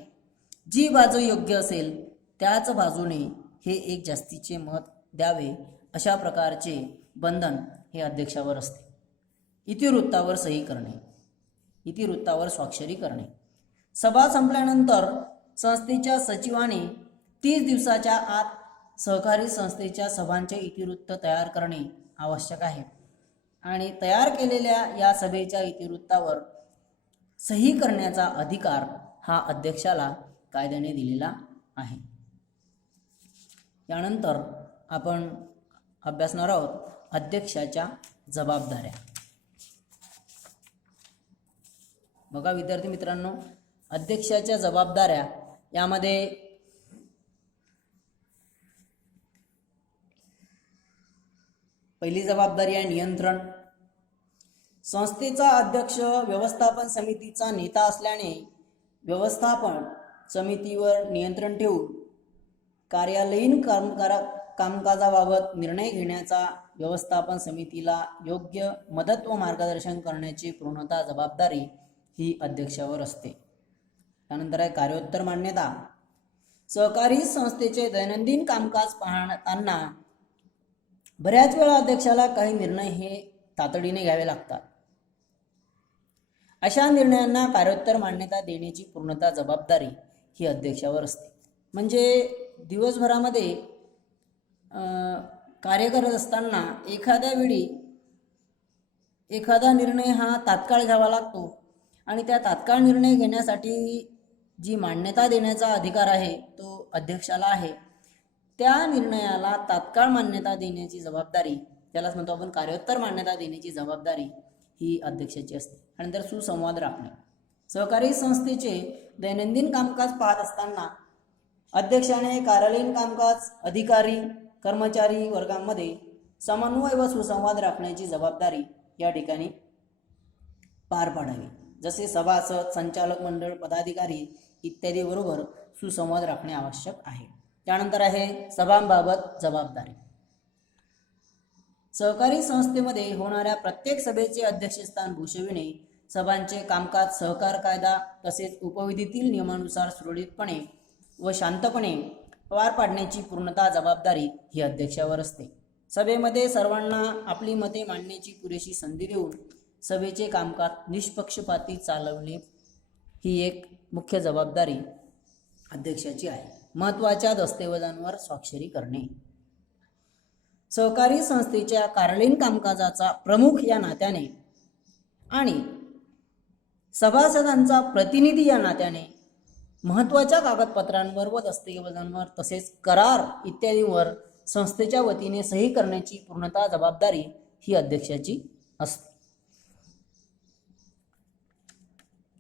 जी बाजू योग्य असेल त्याच बाजूने हे एक जास्तीचे मत द्यावे अशा प्रकारचे बंधन हे अध्यक्षावर असते. इतिवृत्तावर सही करणे, इतिवृत्तावर स्वाक्षरी करणे. सभा संपल्यानंतर संस्थेच्या सचिवाने 30 दिवसाच्या आत सहकारी संस्थेच्या सभांचे इतिवृत्त तयार करणे आवश्यक आहे आणि तयार केलेल्या या सभेच्या इतिवृत्तावर सही करण्याचा अधिकार हा अध्यक्षाला कायद्याने दिलेला आहे. यानंतर आपण अभ्यासणार आहोत अध्यक्षाच्या जबाबदाऱ्या. बघा विद्यार्थी मित्रांनो, अध्यक्षाच्या जबाबदाऱ्या यामध्ये पहिली जबाबदारी आहे नियंत्रण. संस्थेचा अध्यक्ष व्यवस्थापन समितीचा नेता असल्याने व्यवस्थापन समितीवर नियंत्रण ठेवून कार्यालयीन कामकाजाबाबत निर्णय घेण्याचा व्यवस्थापन समितीला योग्य मदत व मार्गदर्शन करण्याची पूर्णतः जबाबदारी ही अध्यक्षावर असते. त्यानंतर आहे कार्योत्तर मान्यता. सहकारी संस्थेचे दैनंदिन कामकाज पाहताना बऱ्याच वेळा अध्यक्षाला काही निर्णय हे तातडीने घ्यावे लागतात. अशा निर्णयांना कार्योत्तर मान्यता देण्याची पूर्णतः जबाबदारी ही अध्यक्षावर असते. म्हणजे दिवसभरामध्ये कार्य करत असताना एखाद्या वेळी एखादा निर्णय हा तात्काळ घ्यावा लागतो आणि त्या तात्काळ निर्णय घेण्यासाठी जी मान्यता देण्याचा अधिकार आहे तो अध्यक्षाला आहे. त्या निर्णयाला तात्काळ मान्यता देण्याची जबाबदारी, त्यालाच म्हणतो आपण कार्योत्तर मान्यता देण्याची जबाबदारी ही अध्यक्षाची असते. त्यानंतर सुसंवाद राखणे. सहकारी संस्थेचे दैनंदिन कामकाज पाहत असताना अध्यक्षाने कार्यालयीन कामकाज अधिकारी कर्मचारी वर्गांमध्ये समन्वय व सुसंवाद राखण्याची जबाबदारी या ठिकाणी पार पाडावी. जसे सभासद, संचालक मंडळ, पदाधिकारी इत्यादी बरोबर सुसंवाद राखणे आवश्यक आहे. त्यानंतर आहे सभांबाबत जबाबदारी. सहकारी संस्थेमध्ये होणाऱ्या प्रत्येक सभेचे अध्यक्षस्थान भूषविणे, सभांचे कामकाज सहकार कायदा तसेच उपविधीतील नियमानुसार सुरळीतपणे व शांतपणे पार पाडण्याची पूर्णतः जबाबदारी ही अध्यक्षावर असते. सभेमध्ये सर्वांना आपली मते मांडण्याची पुरेशी संधी देऊन सभेचे कामकाज निष्पक्षपाती चालवणे ही एक मुख्य जबाबदारी अध्यक्षाची आहे. महत्त्वाच्या दस्तऐवजांवर स्वाक्षरी करणे. सहकारी संस्थेच्या कार्यालयीन कामकाजाचा प्रमुख या नात्याने आणि सभासदांचा प्रतिनिधी या नात्याने महत्त्वाच्या कागदपत्रांवर व दस्तऐवजांवर तसेच करार इत्यादींवर संस्थेच्या वतीने सही करण्याची पूर्णतः जबाबदारी ही अध्यक्षाची असते.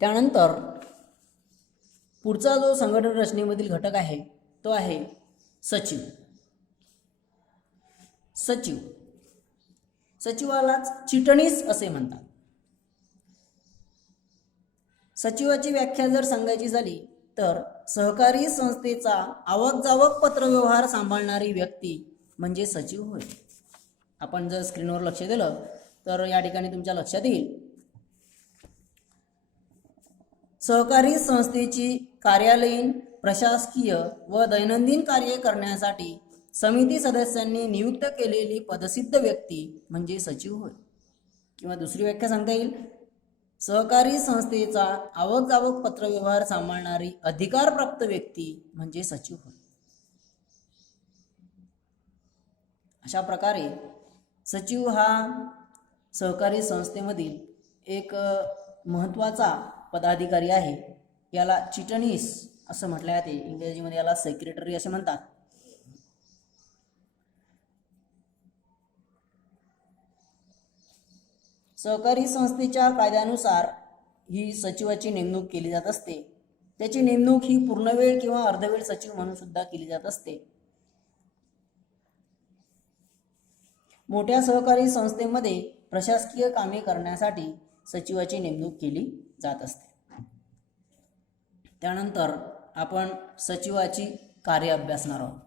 त्यानंतर पुढचा जो संघटन रचनेमधील घटक आहे तो आहे सचिव. सचिव, सचिवालाच चिटणीस असे म्हणतात. सचिवाची व्याख्या जर सांगायची झाली तर सहकारी संस्थेचा आवक जावक पत्रव्यवहार सांभाळणारी व्यक्ती म्हणजे सचिव होय. आपण जर स्क्रीनवर लक्ष दिलं तर या ठिकाणी तुमच्या लक्षात येईल सहकारी संस्थेची कार्यालयीन, प्रशासकीय व दैनंदिन कार्ये करण्यासाठी समिती सदस्यांनी नियुक्त केलेली पदसिद्ध व्यक्ती म्हणजे सचिव होय. किंवा दुसरी व्याख्या सांगता येईल सहकारी संस्थेचा आवक जावक पत्रव्यवहार सांभाळणारी अधिकारप्राप्त व्यक्ती म्हणजे सचिव होय. अशा प्रकारे सचिव हा सहकारी संस्थेमधील एक महत्त्वाचा पदाधिकारी आहे. याला चिटणीस असं म्हटलं जाते. इंग्रजीमध्ये याला सेक्रेटरी असे म्हणतात. सहकारी संस्थेच्या कायद्यानुसार ही सचिवाची नेमणूक केली जात असते. त्याची नेमणूक ही पूर्णवेळ किंवा अर्धवेळ सचिव म्हणून सुद्धा केली जात असते. मोठ्या सहकारी संस्थेमध्ये प्रशासकीय कामे करण्यासाठी सचिवाची नेमणूक केली जात असते. त्यानंतर आपण सचिवाची कार्य अभ्यासणार आहोत.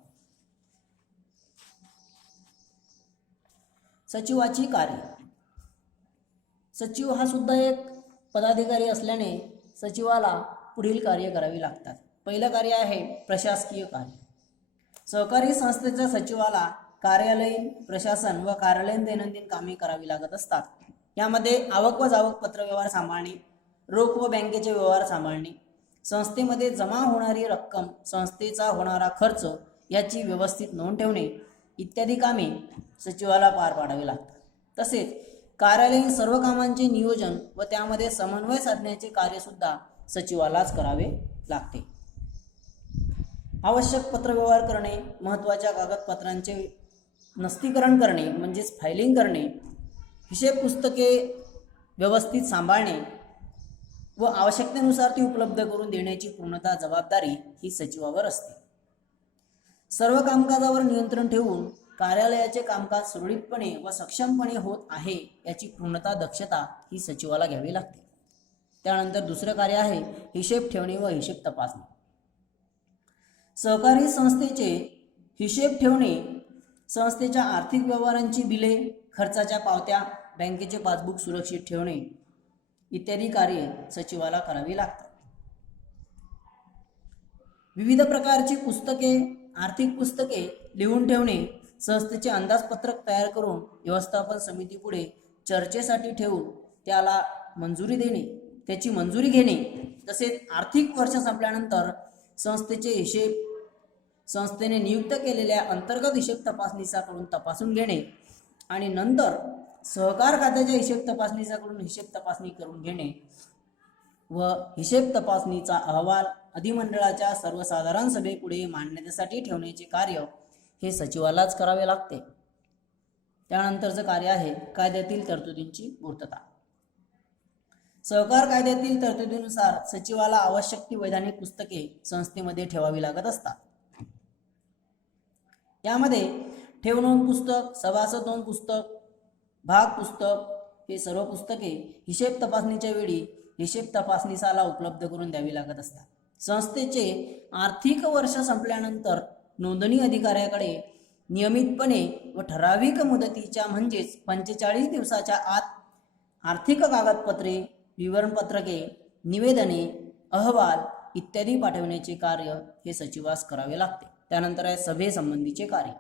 सचिवाची कार्य. सचिव हा सुद्धा एक पदाधिकारी असल्याने सचिवाला पुढील कार्य करावी लागतात. पहिलं कार्य आहे प्रशासकीय कार्य. सहकारी संस्थेच्या सचिवाला कार्यालयीन प्रशासन व कार्यालयीन दैनंदिन कामे करावी लागत असतात. यामध्ये आवक व जावक पत्र व्यवहार सांभाळणे, रोख व बँकेचे व्यवहार सांभाळणे, संस्थेमध्ये जमा होणारी रक्कम, संस्थेचा होणारा खर्च याची व्यवस्थित नोंद ठेवणे इत्यादी कामे सचिवाला पार पाडावी लागतात. तसेच कार्यालयीन सर्व कामांचे नियोजन व त्यामध्ये समन्वय साधण्याचे कार्य सुद्धा सचिवालाच करावे लागते. आवश्यक पत्रव्यवहार करणे, महत्त्वाच्या कागदपत्रांचे नस्तीकरण करणे म्हणजेच फायलिंग करणे, हिशेब पुस्तके व्यवस्थित सांभाळणे व आवश्यकतेनुसार ती उपलब्ध करून देण्याची पूर्णतः जबाबदारी ही सचिवावर असते. सर्व कामकाजावर नियंत्रण ठेवून कार्यालयाचे कामकाज सुरळीतपणे व सक्षमपणे होत आहे याची पूर्णतः दक्षता ही सचिवाला घ्यावी लागते. त्यानंतर दुसरं कार्य आहे हिशेब ठेवणे व हिशेब तपासणे. सहकारी संस्थेचे हिशेब ठेवणे, संस्थेच्या आर्थिक व्यवहारांची बिले, खर्चाच्या पावत्या, बँकेचे पासबुक सुरक्षित ठेवणे इत्यादी कार्ये सचिवाला करावी लागतात. विविध प्रकारची पुस्तके, आर्थिक पुस्तके लिहून ठेवणे, संस्थेचे अंदाजपत्रक तयार करून व्यवस्थापन समितीपुढे चर्चेसाठी ठेवून त्याला मंजुरी देणे, त्याची मंजुरी घेणे, तसेच आर्थिक वर्ष संपल्यानंतर संस्थेचे हिशेब संस्थेने नियुक्त केलेल्या अंतर्गत हिशेब तपासणीसाकडून तपासून घेणे आणि नंतर सहकार खात्याच्या हिशेब तपासणीसाकडून हिशेब तपासणी करून घेणे व हिशेब तपासणीचा अहवाल अधिमंडळाच्या सर्वसाधारण सभेपुढे मांडण्यासाठी ठेवण्याचे कार्य हे सचिवालाच करावे लागते. त्यानंतरचं कार्य आहे कायद्यातील तरतुदींची पूर्तता. सहकार कायद्यातील तरतुदीनुसार सचिवाला आवश्यक ती वैधानिक पुस्तके संस्थेमध्ये ठेवावी लागत असतात. यामध्ये ठेव नोंद पुस्तक, सभासद नोंद पुस्तक, भाग पुस्तक हे सर्व पुस्तके हिशेब तपासणीच्या वेळी हिशेब तपासणीसाला उपलब्ध करून द्यावी लागत असतात. संस्थेचे आर्थिक वर्ष संपल्यानंतर नोंदणी अधिकाऱ्याकडे नियमितपणे व ठराविक मुदतीच्या म्हणजेच 45 दिवसाच्या आत आर्थिक कागदपत्रे, विवरणपत्रके, निवेदने, अहवाल इत्यादी पाठवण्याचे कार्य हे सचिवास करावे लागते. त्यानंतर आहे सभेसंबंधीचे कार्य.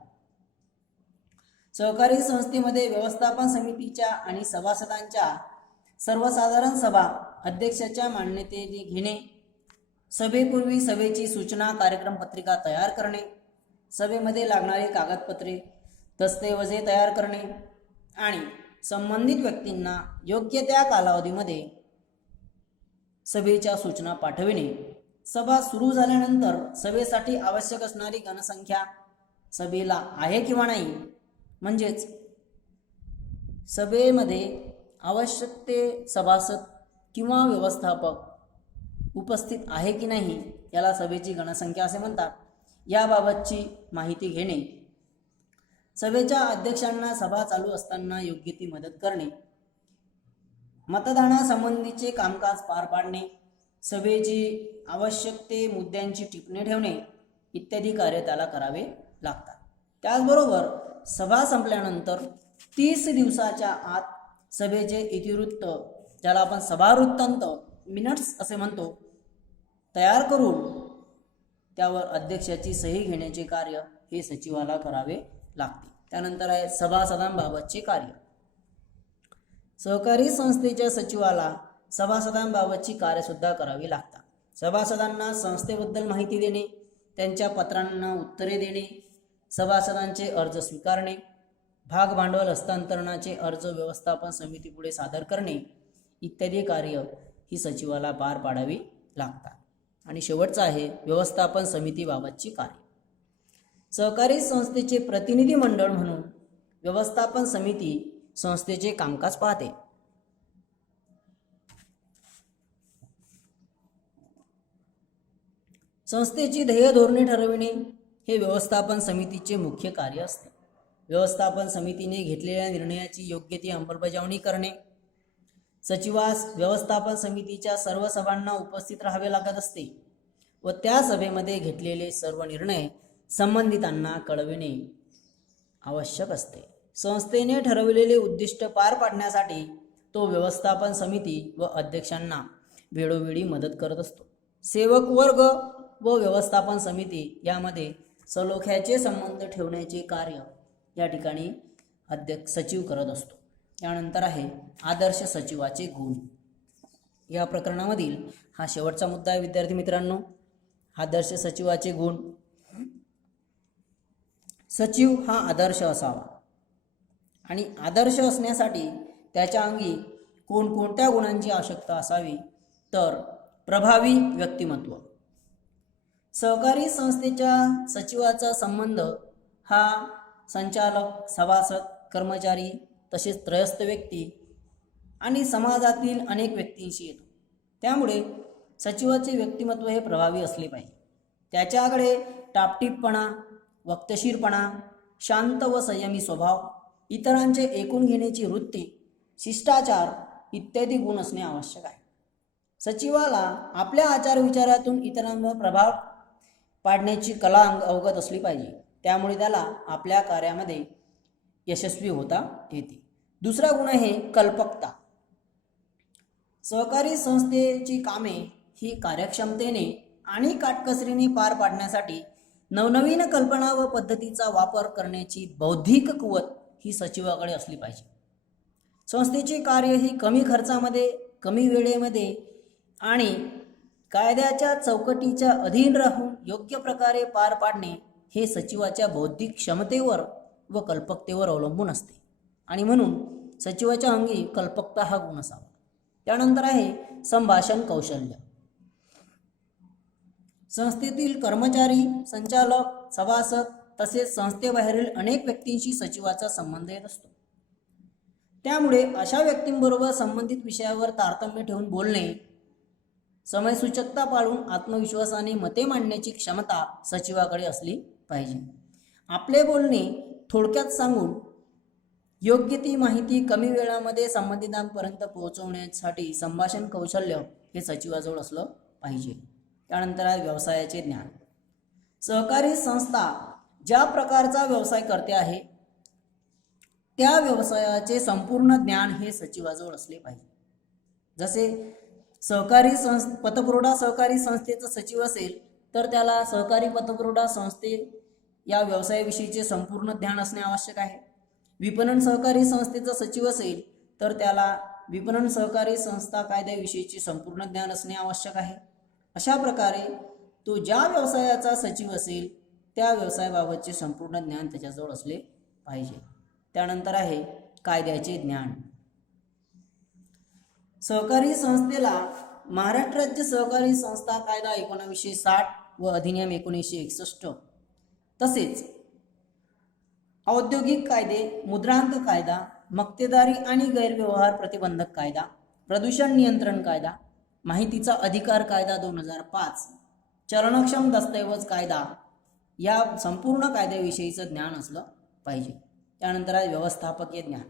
सहकारी संस्थेमध्ये व्यवस्थापन समितीच्या आणि सभासदांच्या सर्वसाधारण सभा अध्यक्षाच्या मान्यतेने घेणे, सभेपूर्वी सभेची सूचना कार्यक्रम पत्रिका तयार करणे, सभेमध्ये लागणारी कागदपत्रे दस्तऐवजे तयार करणे आणि संबंधित व्यक्तींना योग्य त्या कालावधीमध्ये सभेच्या सूचना पाठविणे, सभा सुरू झाल्यानंतर सभेसाठी आवश्यक असणारी घनसंख्या सभेला आहे किंवा नाही, म्हणजेच सभेमध्ये आवश्यक ते सभासद किंवा व्यवस्थापक उपस्थित आहे की नाही याला सभेची घनसंख्या असे म्हणतात, याबाबतची माहिती घेणे, सभेच्या अध्यक्षांना सभा चालू असताना योग्य ती मदत करणे, मतदानासंबंधीचे कामकाज पार पाडणे, सभेची आवश्यक ते मुद्द्यांची टिपणे ठेवणे इत्यादी कार्य त्याला करावे लागतात. त्याचबरोबर सभा संपल्यानंतर 30 दिवसाच्या आत सभेचे इतिवृत्त, ज्याला आपण सभावृत्तांत मिनट्स असे म्हणतो, तयार करून त्यावर अध्यक्षाची सही घेण्याचे कार्य हे सचिवाला करावे लागते. त्यानंतर आहे सभासदांबाबतचे कार्य. सहकारी संस्थेच्या सचिवाला सभासदांबाबतची कार्यसुद्धा करावी लागतात. सभासदांना संस्थेबद्दल माहिती देणे, त्यांच्या पत्रांना उत्तरे देणे, सभासदांचे अर्ज स्वीकारणे, भाग भांडवल हस्तांतरणाचे अर्ज व्यवस्थापन समितीपुढे सादर करणे इत्यादी कार्य ही सचिवाला पार पाडावी लागतात. आणि शेवटचं आहे व्यवस्थापन समितीबाबतची कार्य. सहकारी संस्थेचे प्रतिनिधी मंडळ म्हणून व्यवस्थापन समिती संस्थेचे कामकाज पाहते. संस्थेची ध्येय धोरणे ठरविणे हे व्यवस्थापन समितीचे मुख्य कार्य असते. व्यवस्थापन समितीने घेतलेल्या निर्णयाची योग्य ती अंमलबजावणी करणे, सचिवास व्यवस्थापन समितीच्या सर्व सभांना उपस्थित राहावे लागत असते व त्या सभेमध्ये घेतलेले सर्व निर्णय संबंधितांना कळविणे आवश्यक असते. संस्थेने ठरविलेले उद्दिष्ट पार पाडण्यासाठी तो व्यवस्थापन समिती व अध्यक्षांना वेळोवेळी मदत करत असतो. सेवक वर्ग व व्यवस्थापन समिती यामध्ये सलोख्याचे संबंध ठेवण्याचे कार्य या ठिकाणी अध्यक्ष सचिव करत असतो. त्यानंतर आहे आदर्श सचिवाचे गुण. या प्रकरणामधील हा शेवटचा मुद्दा आहे विद्यार्थी मित्रांनो, आदर्श सचिवाचे गुण. सचिव हा आदर्श असावा आणि आदर्श असण्यासाठी त्याच्या अंगी कोणकोणत्या गुणांची आवश्यकता असावी, तर प्रभावी व्यक्तिमत्व. सहकारी संस्थेच्या सचिवाचा संबंध हा संचालक, सभासद, कर्मचारी तसेच त्रयस्थ व्यक्ती आणि समाजातील अनेक व्यक्तींशी येतो. त्यामुळे सचिवाचे व्यक्तिमत्व हे प्रभावी असले पाहिजे. त्याच्याकडे टापटीपपणा, वक्तशीरपणा, शांत व संयमी स्वभाव, इतरांचे ऐकून घेण्याची वृत्ती, शिष्टाचार इत्यादी गुण असणे आवश्यक आहे. सचिवाला आपल्या आचारविचारातून इतरांवर प्रभाव पाडण्याची कला अवगत असली पाहिजे. त्यामुळे त्याला आपल्या कार्यामध्ये यशस्वी होता येते. दुसरा गुण आहे कल्पकता. सहकारी संस्थेची कामे ही कार्यक्षमतेने आणि काटकसरीने पार पाडण्यासाठी नवनवीन कल्पना व पद्धतीचा वापर करण्याची बौद्धिक कुवत ही सचिवाकडे असली पाहिजे. संस्थेचे कार्य ही कमी खर्चामध्ये, कमी वेळेमध्ये आणि कायद्याच्या चौकटीच्या अधीन राहून योग्य प्रकारे पार पाडणे हे सचिवाच्या बौद्धिक क्षमतेवर व कल्पकतेवर अवलंबून असते आणि म्हणून सचिवाच्या अंगी कल्पकता हा गुण असावा. त्यानंतर आहे संभाषण कौशल्य. संस्थेतील कर्मचारी, संचालक, सभासद तसेच संस्थेबाहेरील अनेक व्यक्तींशी सचिवाचा संबंध येत असतो. त्यामुळे अशा व्यक्तींबरोबर संबंधित विषयावर तारतम्य ठेवून बोलणे, समयसूचकता पाळून आत्मविश्वासाने मते मांडण्याची क्षमता सचिवाकडे असली पाहिजे. आपले बोलणे थोडक्यात सांगून योग्य ती माहिती कमी वेळामध्ये संबंधितांपर्यंत पोहोचवण्यासाठी संभाषण कौशल्य हे सचिवाजवळ असलं पाहिजे. त्यानंतर आहे व्यवसायाचे ज्ञान. सहकारी संस्था ज्या प्रकारचा व्यवसाय करते आहे त्या व्यवसायाचे संपूर्ण ज्ञान हे सचिवाजवळ असले पाहिजे. जसे पतपुरवठा सहकारी संस्थेचा सचिव असेल तर त्याला सहकारी पतपुरवठा संस्थे या व्यवसायाविषयीचे संपूर्ण ज्ञान असणे आवश्यक आहे. विपणन सहकारी संस्थेचा सचिव असेल तर त्याला विपणन सहकारी संस्था कायद्याविषयीचे संपूर्ण ज्ञान असणे आवश्यक आहे. अशा प्रकारे तो ज्या व्यवसायाचा सचिव असेल त्या व्यवसायाबाबतचे संपूर्ण ज्ञान त्याच्याजवळ असले पाहिजे. त्यानंतर आहे कायद्याचे ज्ञान. सहकारी संस्थेला महाराष्ट्र राज्य सहकारी संस्था कायदा 1960 व अधिनियम 1961 तसेच औद्योगिक कायदे, मुद्रांक कायदा, मक्तेदारी आणि गैरव्यवहार प्रतिबंधक कायदा, प्रदूषण नियंत्रण कायदा, माहितीचा अधिकार कायदा 2005, चलनक्षम दस्तऐवज कायदा या संपूर्ण कायद्याविषयीचं ज्ञान असलं पाहिजे. त्यानंतर आहे व्यवस्थापकीय ज्ञान.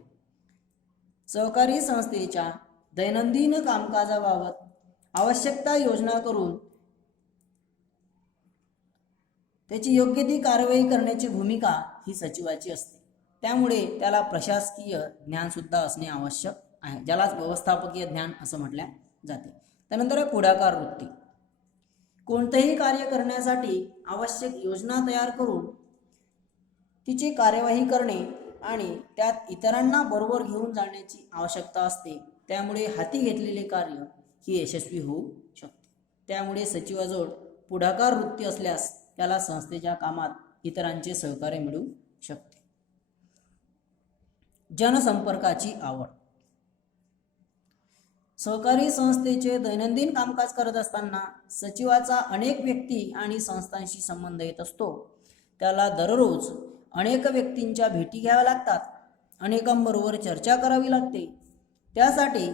सहकारी संस्थेच्या दैनंदिन कामकाजाबाबत आवश्यकता योजना करून त्याची योग्य ती कारवाई करण्याची भूमिका ही सचिवाची असते. त्यामुळे त्याला प्रशासकीय ज्ञान सुद्धा असणे आवश्यक आहे, ज्यालाच व्यवस्थापकीय ज्ञान असं म्हटल्या जाते. त्यानंतर आहे पुढाकार वृत्ती. कोणतेही कार्य करण्यासाठी आवश्यक योजना तयार करून तिची कार्यवाही करणे आणि त्यात इतरांना बरोबर घेऊन जाण्याची आवश्यकता असते. त्यामुळे हाती घेतलेले कार्य ही यशस्वी होऊ शकते. त्यामुळे सचिवाजवळ पुढाकार वृत्ती असल्यास त्याला संस्थेच्या कामात इतरांचे सहकार्य मिळू शकते. जनसंपर्काची आवड. सहकारी संस्थेचे दैनंदिन कामकाज करत असताना सचिवाचा अनेक व्यक्ती आणि संस्थांशी संबंध येत असतो. त्याला दररोज अनेक व्यक्तींच्या भेटी घ्याव्या लागतात, अनेकांबरोबर चर्चा करावी लागते. त्यासाठी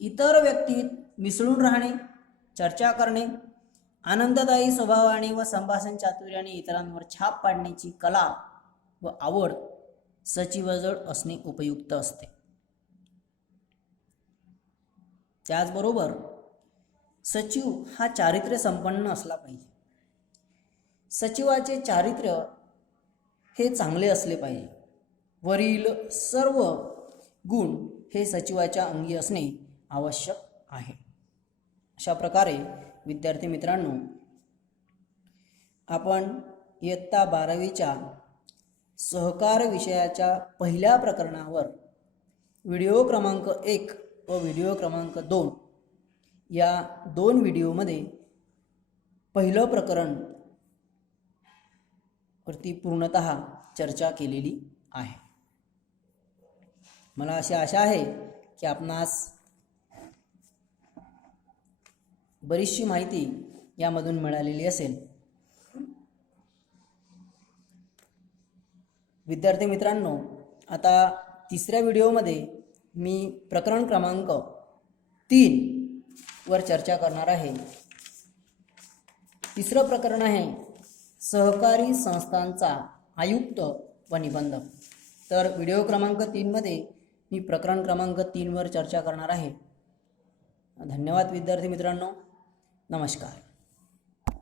इतर व्यक्तीत मिसळून राहणे, चर्चा करणे, आनंददायी स्वभावाने व संभाषण चातुर्याने इतरांवर छाप पाडण्याची कला व आवड सचिवाजवळ असणे उपयुक्त असते. त्याचबरोबर सचिव हा चारित्र्य संपन्न असला पाहिजे. सचिवाचे चारित्र्य हे चांगले असले पाहिजे. वरील सर्व गुण हे सचिवाच्या अंगी असणे आवश्यक आहे. अशा प्रकारे विद्यार्थी मित्रांनो, आपण इयत्ता 12वीच्या सहकार विषयाच्या पहिल्या प्रकरणावर व्हिडिओ क्रमांक 1 व व्हिडिओ क्रमांक 2 या दोन व्हिडिओमध्ये पहिलं प्रकरण वरती पूर्णतः चर्चा केलेली आहे. मला अशी आशा आहे की आपणास बरीचशी माहिती यामधून मिळालेली असेल. विद्यार्थी मित्रांनो, आता तिसऱ्या व्हिडिओमध्ये मी प्रकरण क्रमांक 3 वर चर्चा करणार आहे. तिसरं प्रकरण आहे सहकारी संस्थांचा आयुक्त व निबंधक. तर व्हिडिओ क्रमांक 3 मध्ये मी प्रकरण क्रमांक 3 वर चर्चा करणार आहे. धन्यवाद विद्यार्थी मित्रांनो. नमस्कार.